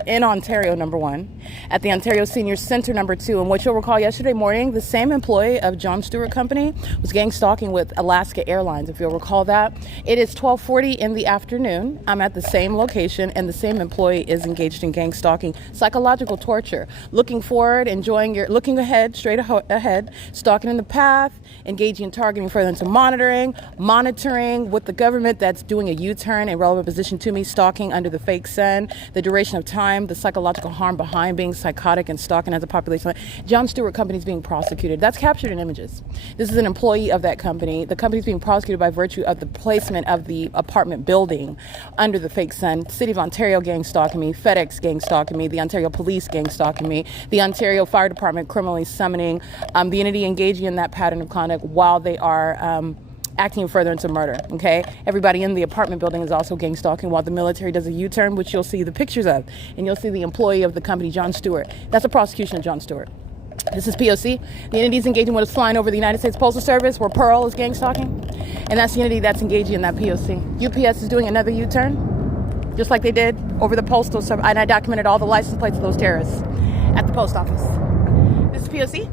in Ontario, number 1, at the Ontario Senior Center, number 2. And what you'll recall yesterday morning, the same employee of Jon Stewart Company was gang stalking with Alaska Airlines, if you'll recall that. It is 12:40 in the afternoon. I'm at the same location, and the same employee is engaged in gang stalking, psychological torture, looking forward, looking ahead, straight ahead, stalking in the path, engaging in targeting further into monitoring with the government that's doing a U-turn in relevant position to me, stalking under the fake sun, the duration of time, the psychological harm behind being psychotic and stalking as a population. Jon Stewart Company is being prosecuted. That's captured in images. This is an employee of that company. The company is being prosecuted by virtue of the placement of the apartment building under the fake sun. City of Ontario gang stalking me, FedEx gang stalking me, the Ontario Police gang stalking me, the Ontario Fire Department criminally summoning the entity engaging in that pattern of conduct while they are acting in furtherance of murder, okay? Everybody in the apartment building is also gang stalking while the military does a U-turn, which you'll see the pictures of, and you'll see the employee of the company, Jon Stewart. That's a prosecution of Jon Stewart. This is P.O.C. The entity is engaging what is flying over the United States Postal Service, where Pearl is gang stalking, and that's the entity that's engaging in that P.O.C. UPS is doing another U-turn, just like they did over the Postal Service, and I documented all the license plates of those terrorists at the post office. This is P.O.C.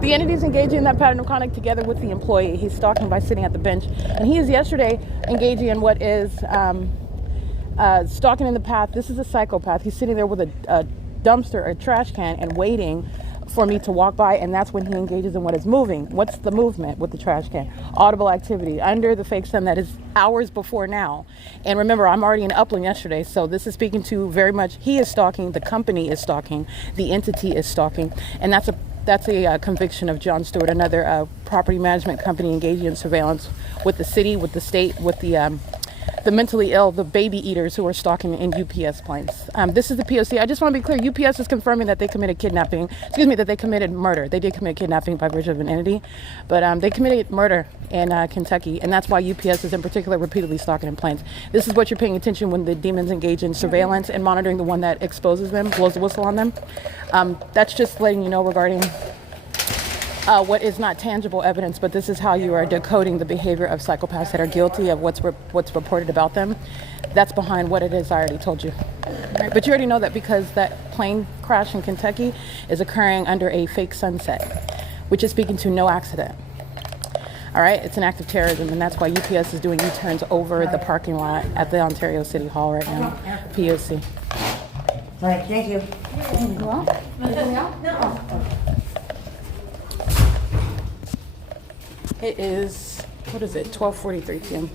The entity is engaging in that pattern of conduct together with the employee. He's stalking by sitting at the bench. And he is yesterday engaging in what is stalking in the path. This is a psychopath. He's sitting there with a dumpster, a trash can, and waiting for me to walk by, and that's when he engages in what is moving. What's the movement with the trash can? Audible activity under the fake sun that is hours before now. And remember, I'm already in Upland yesterday, so this is speaking to very much, he is stalking, the company is stalking, the entity is stalking, and that's a conviction of Jon Stewart, another property management company engaging in surveillance with the city, with the state, with the mentally ill, the baby eaters who are stalking in UPS planes. This is the P.O.C. I just want to be clear. UPS is confirming that they committed that they committed murder. They did commit kidnapping by virtue of an entity, but they committed murder in Kentucky, and that's why UPS is in particular repeatedly stalking in planes. This is what you're paying attention when the demons engage in surveillance and monitoring the one that exposes them, blows the whistle on them. That's just letting you know regarding what is not tangible evidence, but this is how you are decoding the behavior of psychopaths that are guilty of what's reported about them. That's behind what it is I already told you. Right? But you already know that because that plane crash in Kentucky is occurring under a fake sunset, which is speaking to no accident. All right, it's an act of terrorism, and that's why UPS is doing U-turns over the parking lot at the Ontario City Hall right now. P.O.C. All right, thank you. It is, what is it, 12:43 p.m.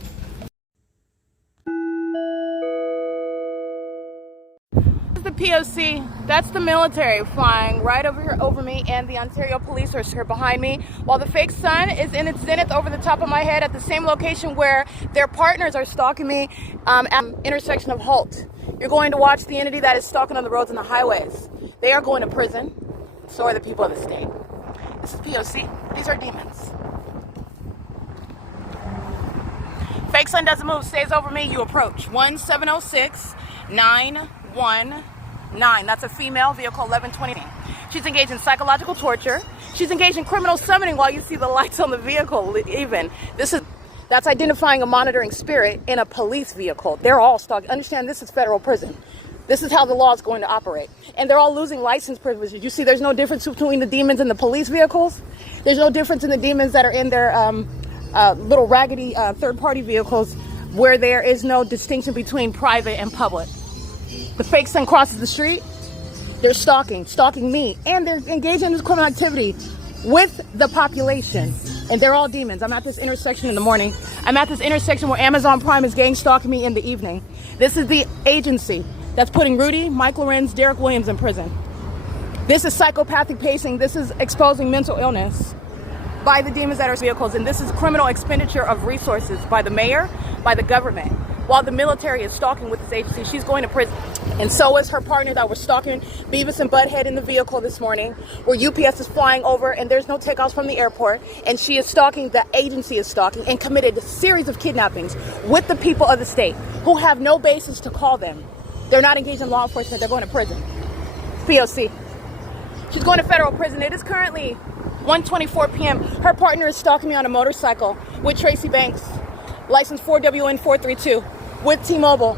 The P.O.C. That's the military flying right over here over me, and the Ontario police are here behind me, while the fake sun is in its zenith over the top of my head at the same location where their partners are stalking me at the intersection of HOLT. You're going to watch the entity that is stalking on the roads and the highways. They are going to prison. So are the people of the state. This is P.O.C. These are demons. Fake sun doesn't move, stays over me, you approach. 1706919. That's a female, vehicle 1120. She's engaged in psychological torture. She's engaged in criminal summoning while you see the lights on the vehicle even. That's identifying a monitoring spirit in a police vehicle. They're all stalking. Understand, this is federal prison. This is how the law is going to operate. And they're all losing license privileges. You see, there's no difference between the demons and the police vehicles. There's no difference in the demons that are in their little raggedy third-party vehicles, where there is no distinction between private and public. The fake sun crosses the street. They're stalking me, and they're engaging in this criminal activity with the population. And they're all demons. I'm at this intersection in the morning. I'm at this intersection where Amazon Prime is gang stalking me in the evening. This is the agency that's putting Rudy, Mike Lorenz, Derek Williams in prison. This is psychopathic pacing. This is exposing mental illness by the demons that are vehicles. And this is criminal expenditure of resources by the mayor, by the government. While the military is stalking with this agency, she's going to prison. And so is her partner that was stalking Beavis and Butthead in the vehicle this morning, where UPS is flying over and there's no takeoffs from the airport. And she is stalking, the agency is stalking, and committed a series of kidnappings with the people of the state who have no basis to call them. They're not engaged in law enforcement. They're going to prison. P.O.C. She's going to federal prison. It is currently 1:24 p.m. Her partner is stalking me on a motorcycle with Tracy Banks, license 4WN432, with T-Mobile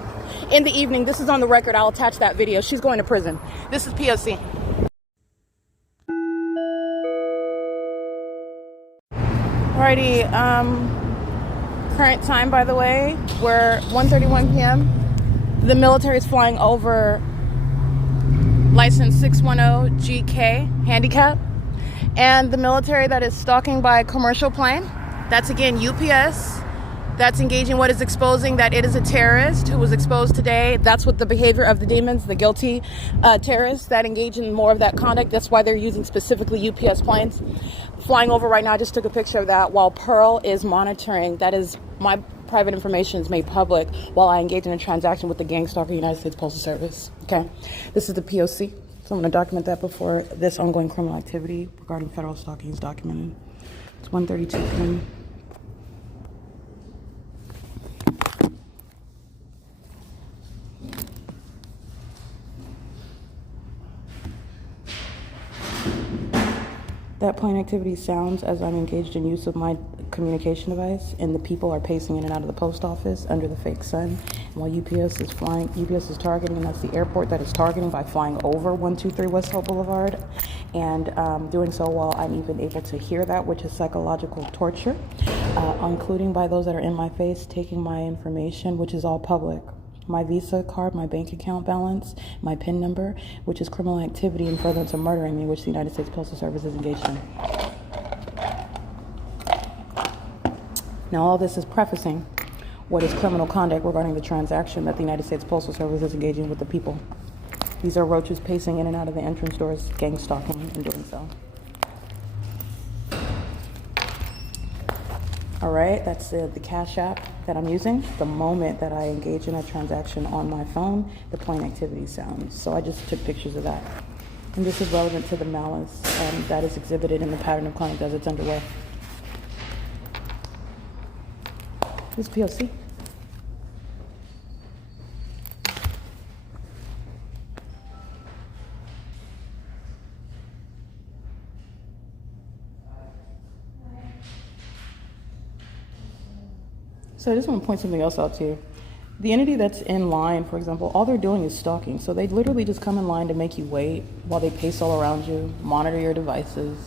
in the evening. This is on the record. I'll attach that video. She's going to prison. This is P.O.C. Alrighty, current time, by the way, we're 1:31 p.m. The military is flying over license 610 GK handicap, and the military that is stalking by commercial plane, that's again UPS. That's engaging what is exposing that it is a terrorist who was exposed today. That's what the behavior of the demons, the guilty terrorists that engage in more of that conduct. That's why they're using specifically UPS planes. Flying over right now, I just took a picture of that while Pearl is monitoring. That is, my private information is made public while I engage in a transaction with the gang stalker United States Postal Service. Okay, this is the P.O.C. So I'm going to document that before this ongoing criminal activity regarding federal stalking is documented. It's 1:32 p.m. That plane activity sounds as I'm engaged in use of my communication device, and the people are pacing in and out of the post office under the fake sun. And while UPS is targeting, and that's the airport that is targeting by flying over 123 West Hope Boulevard, and doing so while I'm even able to hear that, which is psychological torture, including by those that are in my face, taking my information, which is all public. My Visa card, my bank account balance, my PIN number, which is criminal activity in furtherance of murdering me, which the United States Postal Service is engaged in. Now, all this is prefacing what is criminal conduct regarding the transaction that the United States Postal Service is engaging with the people. These are roaches pacing in and out of the entrance doors, gang stalking, and doing so. All right, that's the Cash App that I'm using. The moment that I engage in a transaction on my phone, the plane activity sounds. So I just took pictures of that. And this is relevant to the malice that is exhibited in the pattern of conduct as it's underway. This is P.O.C. So I just want to point something else out to you. The entity that's in line, for example, all they're doing is stalking. So they literally just come in line to make you wait while they pace all around you, monitor your devices,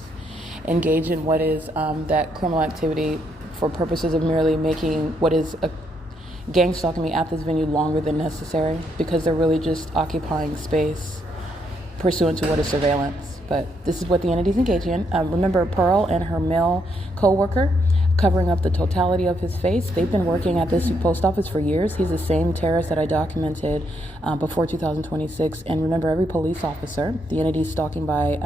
engage in what is that criminal activity for purposes of merely making what is a gang stalking me at this venue longer than necessary, because they're really just occupying space pursuant to what is surveillance. But this is what the entity's engaging in. Remember, Pearl and her male co-worker covering up the totality of his face. They've been working at this post office for years. He's the same terrorist that I documented before 2026. And remember, every police officer, the entity's stalking by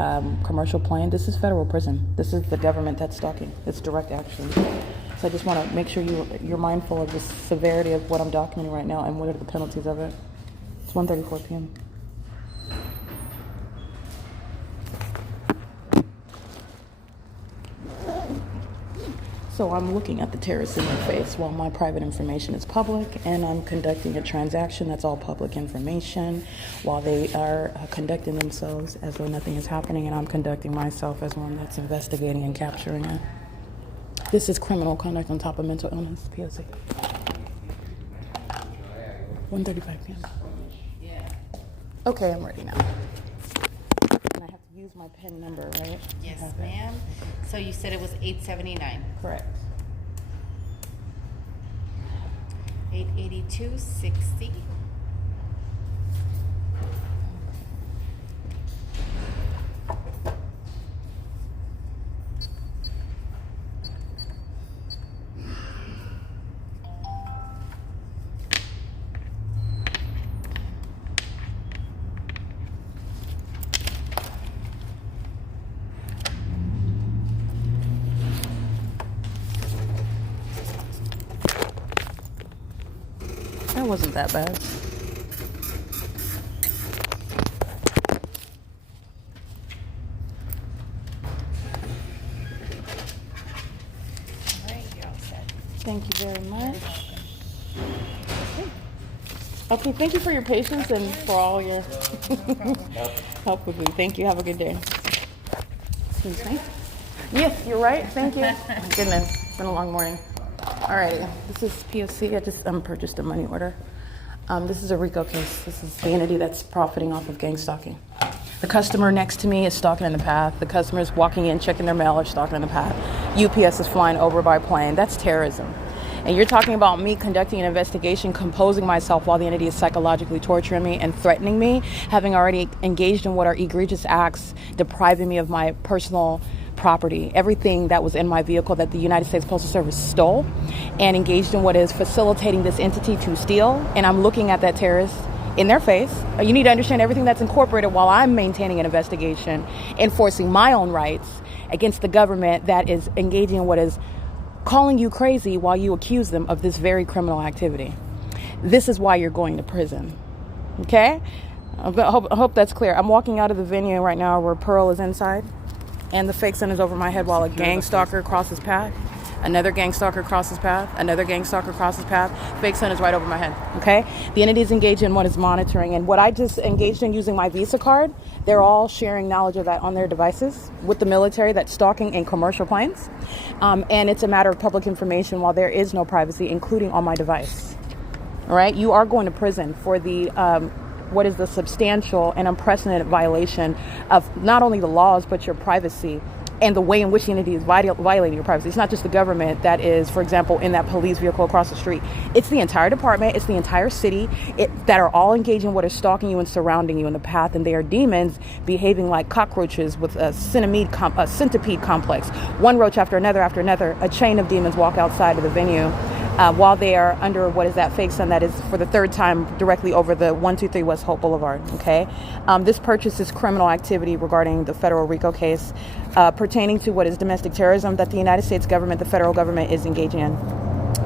commercial plane. This is federal prison. This is the government that's stalking. It's direct action. So I just want to make sure you're mindful of the severity of what I'm documenting right now and what are the penalties of it. It's 1:34 p.m. So I'm looking at the terrorists in their face while my private information is public, and I'm conducting a transaction that's all public information while they are conducting themselves as though nothing is happening, and I'm conducting myself as one that's investigating and capturing it. This is criminal conduct on top of mental illness, P.O.C. 1:35 p.m. Okay, I'm ready now. And I have to use my PIN number, right? Yes, ma'am. So you said it was 879. Correct. 882.60. That wasn't that bad. All right, you're all set. Thank you very much. Okay, thank you for your patience and for all your help with me. Thank you. Have a good day. Excuse me. Yes, you're right. Thank you. My goodness, it's been a long morning. All right, this is P.O.C. I just purchased a money order. This is a RICO case. This is the entity that's profiting off of gang stalking. The customer next to me is stalking in the path. The customer is walking in, checking their mail, or stalking in the path. UPS is flying over by plane. That's terrorism. And you're talking about me conducting an investigation, composing myself while the entity is psychologically torturing me and threatening me, having already engaged in what are egregious acts, depriving me of my personal property, everything that was in my vehicle that the United States Postal Service stole, and engaged in what is facilitating this entity to steal. And I'm looking at that terrorist in their face. You need to understand everything that's incorporated while I'm maintaining an investigation, enforcing my own rights against the government that is engaging in what is calling you crazy while you accuse them of this very criminal activity. This is why you're going to prison. Okay? I hope that's clear. I'm walking out of the venue right now where Pearl is inside, and the fake sun is over my head while a gang stalker crosses path. Another gang stalker crosses path. Another gang stalker crosses path. Fake sun is right over my head. Okay? The entity is engaged in what is monitoring, and what I just engaged in using my Visa card, they're all sharing knowledge of that on their devices with the military that's stalking in commercial planes. And it's a matter of public information while there is no privacy, including on my device. All right? You are going to prison for the what is the substantial and unprecedented violation of not only the laws, but your privacy and the way in which the entity is violating your privacy. It's not just the government that is, for example, in that police vehicle across the street. It's the entire department. It's the entire city that are all engaging in what is stalking you and surrounding you in the path. And they are demons behaving like cockroaches with a centipede complex. One roach after another, a chain of demons walk outside of the venue while they are under what is that fake sun that is for the third time directly over the 123 West Holt Boulevard. Okay, this purchase is criminal activity regarding the federal RICO case pertaining to what is domestic terrorism that the United States government, the federal government, is engaging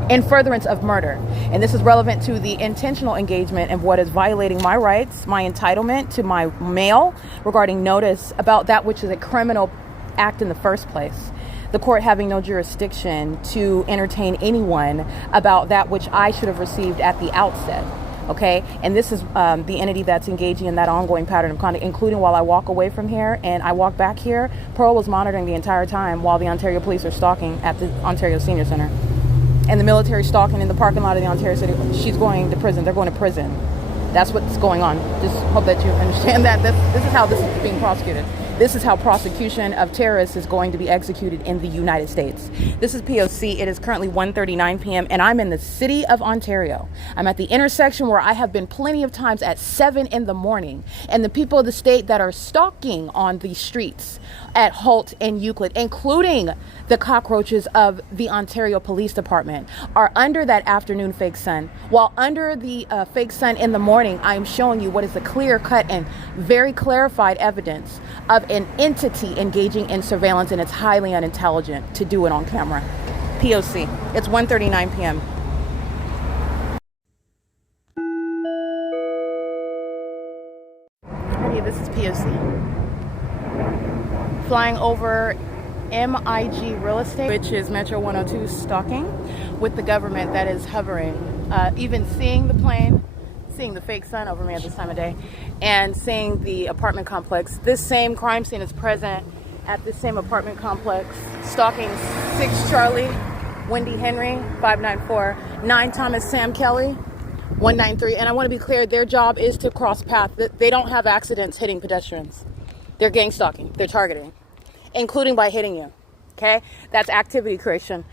in furtherance of murder. And this is relevant to the intentional engagement of what is violating my rights, my entitlement to my mail regarding notice about that which is a criminal act in the first place. The court having no jurisdiction to entertain anyone about that which I should have received at the outset. Okay, and this is the entity that's engaging in that ongoing pattern of conduct, including while I walk away from here and I walk back here. Pearl was monitoring the entire time while the Ontario police are stalking at the Ontario Senior Center. And the military stalking in the parking lot of the Ontario City. She's going to prison. They're going to prison. That's what's going on. Just hope that you understand that. This is how this is being prosecuted. This is how prosecution of terrorists is going to be executed in the United States. This is P.O.C. It is currently 1:39 p.m. and I'm in the city of Ontario. I'm at the intersection where I have been plenty of times at 7 in the morning. And the people of the state that are stalking on the streets at HOLT and EUCLID, including the cockroaches of the Ontario Police Department, are under that afternoon fake sun. While under the fake sun in the morning, I am showing you what is the clear-cut and very clarified evidence of an entity engaging in surveillance, and it's highly unintelligent to do it on camera. P.O.C. It's 1:39 p.m. Hey, this is P.O.C. Flying over MIG Real Estate, which is Metro 102 stalking with the government that is hovering. Even seeing the plane, seeing the fake sun over me at this time of day, and seeing the apartment complex. This same crime scene is present at this same apartment complex, stalking 6 Charlie, Wendy Henry, 594, 9 Thomas Sam Kelly, 193. And I want to be clear, their job is to cross paths. They don't have accidents hitting pedestrians. They're gang stalking. They're targeting, including by hitting you. Okay? That's activity creation.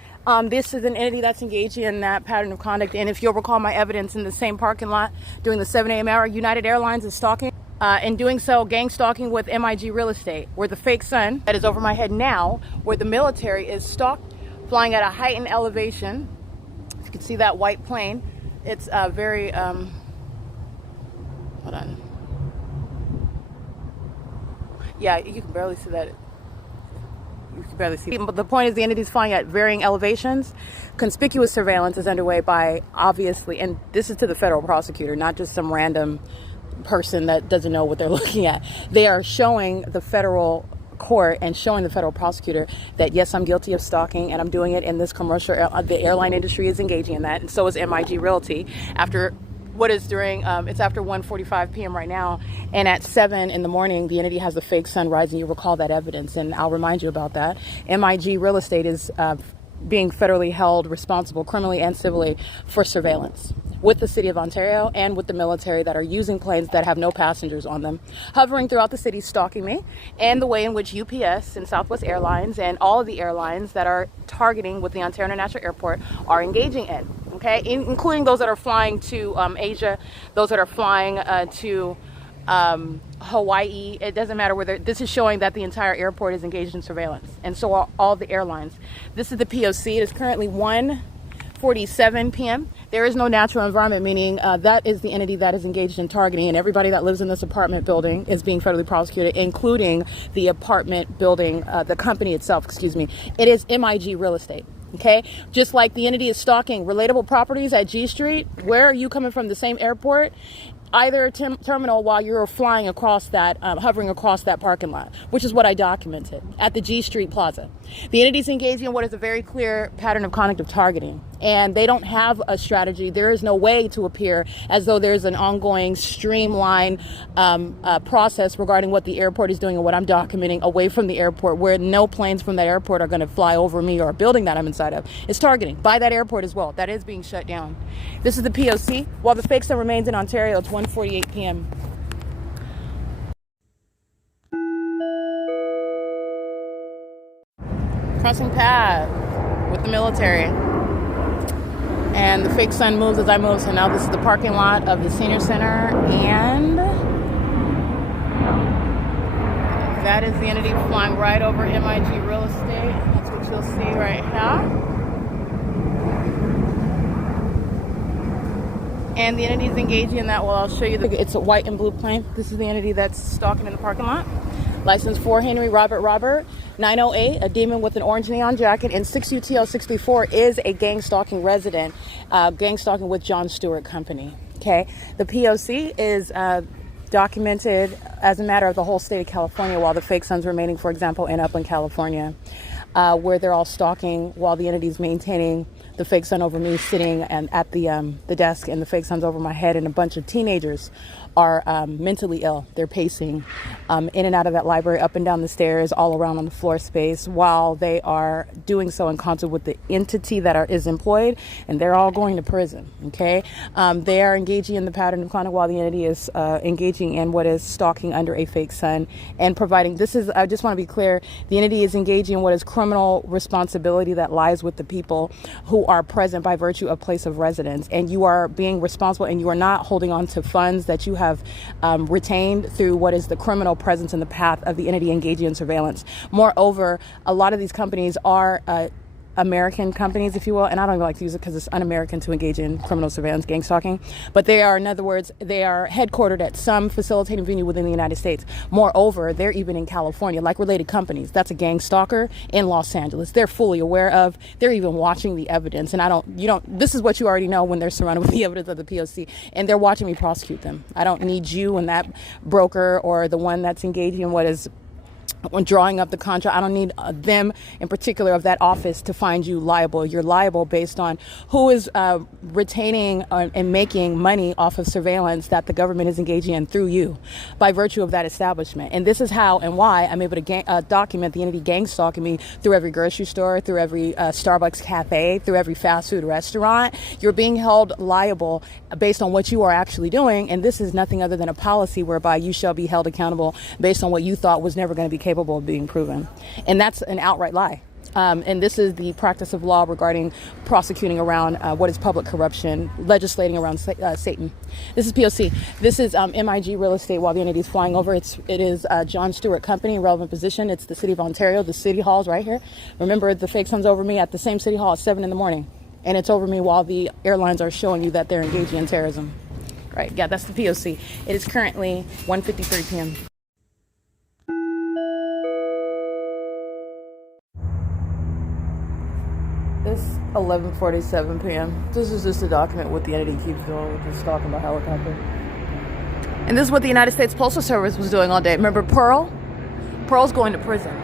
This is an entity that's engaging in that pattern of conduct. And if you'll recall my evidence in the same parking lot during the 7 a.m. hour, United Airlines is stalking. In doing so, gang stalking with MIG Real Estate, where the fake sun that is over my head now, where the military is stalked, flying at a heightened elevation. You can see that white plane. It's very, hold on. Yeah, you can barely see that. You can barely see. But the point is the entity is flying at varying elevations. Conspicuous surveillance is underway by, obviously, and this is to the federal prosecutor, not just some random person that doesn't know what they're looking at. They are showing the federal court and showing the federal prosecutor that, yes, I'm guilty of stalking and I'm doing it in this commercial, the airline industry is engaging in that, and so is MIG Realty. After what is during, it's after 1:45 p.m. right now, and at 7 in the morning, the entity has the fake sun rising. You recall that evidence, and I'll remind you about that. MIG Real Estate is being federally held responsible, criminally and civilly, for surveillance with the city of Ontario and with the military that are using planes that have no passengers on them, hovering throughout the city, stalking me, and the way in which UPS and Southwest Airlines and all of the airlines that are targeting with the Ontario International Airport are engaging in, okay? Including those that are flying to Asia, those that are flying to Hawaii. It doesn't matter whether. This is showing that the entire airport is engaged in surveillance, and so are all the airlines. This is the P.O.C. It is currently 1:47 p.m. There is no natural environment, meaning that is the entity that is engaged in targeting, and everybody that lives in this apartment building is being federally prosecuted, including the apartment building, the company itself, excuse me. It is MIG Real Estate. Okay, just like the entity is stalking relatable properties at G Street. Where are you coming from? The same airport? Either terminal while you're flying across that, hovering across that parking lot, which is what I documented at the G Street Plaza. The entity's engaging in what is a very clear pattern of conduct of targeting, and they don't have a strategy. There is no way to appear as though there's an ongoing streamlined process regarding what the airport is doing and what I'm documenting away from the airport, where no planes from that airport are going to fly over me or a building that I'm inside of. It's targeting by that airport as well. That is being shut down. This is the P.O.C. While the fake sun remains in Ontario, it's 1:48 p.m. Crossing path with the military. And the fake sun moves as I move. So now this is the parking lot of the senior center, and that is the entity flying right over MIG Real Estate. That's what you'll see right now. And the entity is engaging in that. Well, I'll show you. It's a white and blue plane. This is the entity that's stalking in the parking lot. License 4 Henry Robert 908, a demon with an orange neon jacket, and 6UTL 64 is a gang stalking resident, gang stalking with John Stewart Company. Okay, the P.O.C. is documented as a matter of the whole state of California, while the fake sun's remaining, for example, in Upland, California, where they're all stalking while the entity's maintaining the fake sun over me, sitting and at the desk, and the fake sun's over my head, and a bunch of teenagers are mentally ill. They're pacing in and out of that library, up and down the stairs, all around on the floor space, while they are doing so in concert with the entity that is employed, and they're all going to prison, okay? They are engaging in the pattern of conduct while the entity is engaging in what is stalking under a fake sun and providing, I just want to be clear, the entity is engaging in what is criminal responsibility that lies with the people who are present by virtue of place of residence, and you are being responsible, and you are not holding on to funds that you have retained through what is the criminal presence in the path of the entity engaging in surveillance. Moreover, a lot of these companies are American companies, if you will, and I don't even like to use it because it's un-American to engage in criminal surveillance, gang stalking, but they are, in other words, they are headquartered at some facilitating venue within the United States. Moreover, they're even in California, like related companies. That's a gang stalker in Los Angeles. They're fully aware of, they're even watching the evidence, and this is what you already know when they're surrounded with the evidence of the P.O.C, and they're watching me prosecute them. I don't need you and that broker or the one that's engaging in what is when drawing up the contract. I don't need them in particular of that office to find you liable. You're liable based on who is retaining and making money off of surveillance that the government is engaging in through you by virtue of that establishment. And this is how and why I'm able to document the entity gang stalking me through every grocery store, through every Starbucks cafe, through every fast food restaurant. You're being held liable based on what you are actually doing. And this is nothing other than a policy whereby you shall be held accountable based on what you thought was never going to be capable of being proven. And that's an outright lie. And this is the practice of law regarding prosecuting around what is public corruption, legislating around Satan. This is P.O.C. This is MIG Real Estate while the entity is flying over. It is John Stewart Company, relevant position. It's the city of Ontario. The city hall is right here. Remember, the fake sun's over me at the same city hall at 7 in the morning. And it's over me while the airlines are showing you that they're engaging in terrorism. Right, yeah, that's the P.O.C. It is currently 1:53 p.m. It's 11:47 p.m. This is just a document what the entity keeps doing, which is stalking by helicopter. And this is what the United States Postal Service was doing all day. Remember Pearl? Pearl's going to prison.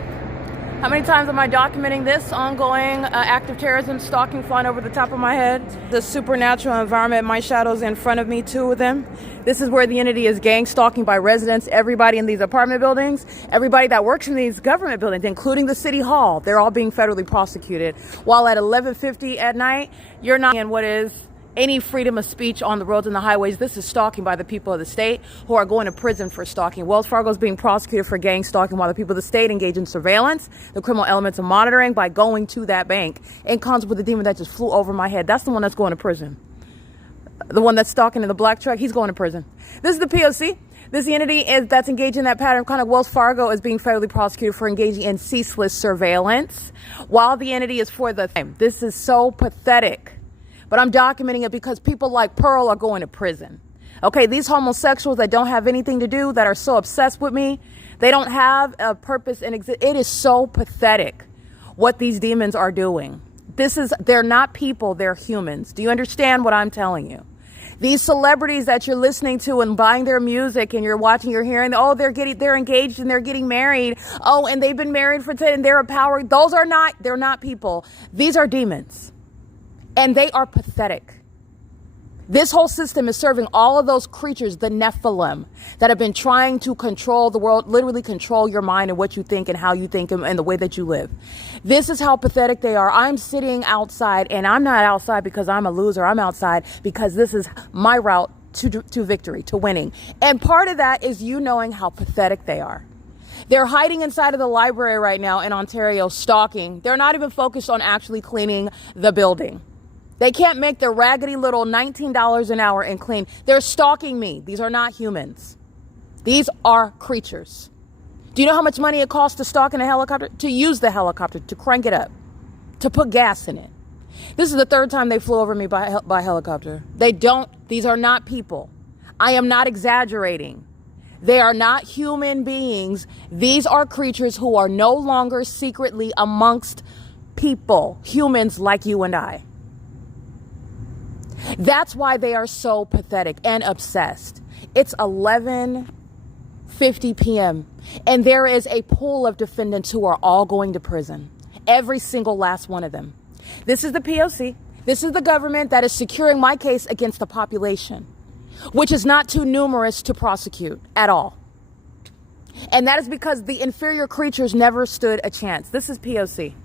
How many times am I documenting this ongoing act of terrorism, stalking, flying over the top of my head? The supernatural environment, my shadow's in front of me, two of them. This is where the entity is gang stalking by residents, everybody in these apartment buildings, everybody that works in these government buildings, including the city hall. They're all being federally prosecuted. While at 11:50 at night, you're not in what is any freedom of speech on the roads and the highways. This is stalking by the people of the state who are going to prison for stalking. Wells Fargo is being prosecuted for gang stalking while the people of the state engage in surveillance, the criminal elements of monitoring by going to that bank in concert with the demon that just flew over my head. That's the one that's going to prison. The one that's stalking in the black truck, he's going to prison. This is the P.O.C. This entity that's engaged in that pattern of conduct. Wells Fargo is being federally prosecuted for engaging in ceaseless surveillance while the entity is for the... This is so pathetic. But I'm documenting it because people like Pearl are going to prison. Okay, these homosexuals that don't have anything to do, that are so obsessed with me, they don't have a purpose and exist. It is so pathetic what these demons are doing. They're not people, they're humans. Do you understand what I'm telling you? These celebrities that you're listening to and buying their music and you're watching, you're hearing, oh, they're engaged and they're getting married. Oh, and they've been married for 10 and they're a power. They're not people. These are demons. And they are pathetic. This whole system is serving all of those creatures, the Nephilim, that have been trying to control the world, literally control your mind and what you think and how you think and the way that you live. This is how pathetic they are. I'm sitting outside, and I'm not outside because I'm a loser. I'm outside because this is my route to victory, to winning. And part of that is you knowing how pathetic they are. They're hiding inside of the library right now in Ontario, stalking. They're not even focused on actually cleaning the building. They can't make their raggedy little $19 an hour and clean. They're stalking me. These are not humans. These are creatures. Do you know how much money it costs to stalk in a helicopter? To use the helicopter, to crank it up, to put gas in it. This is the third time they flew over me by helicopter. These are not people. I am not exaggerating. They are not human beings. These are creatures who are no longer secretly amongst people, humans like you and I. That's why they are so pathetic and obsessed. It's 11:50 p.m. and there is a pool of defendants who are all going to prison. Every single last one of them. This is the P.O.C. This is the government that is securing my case against the population. which is not too numerous to prosecute at all. And that is because the inferior creatures never stood a chance. This is P.O.C.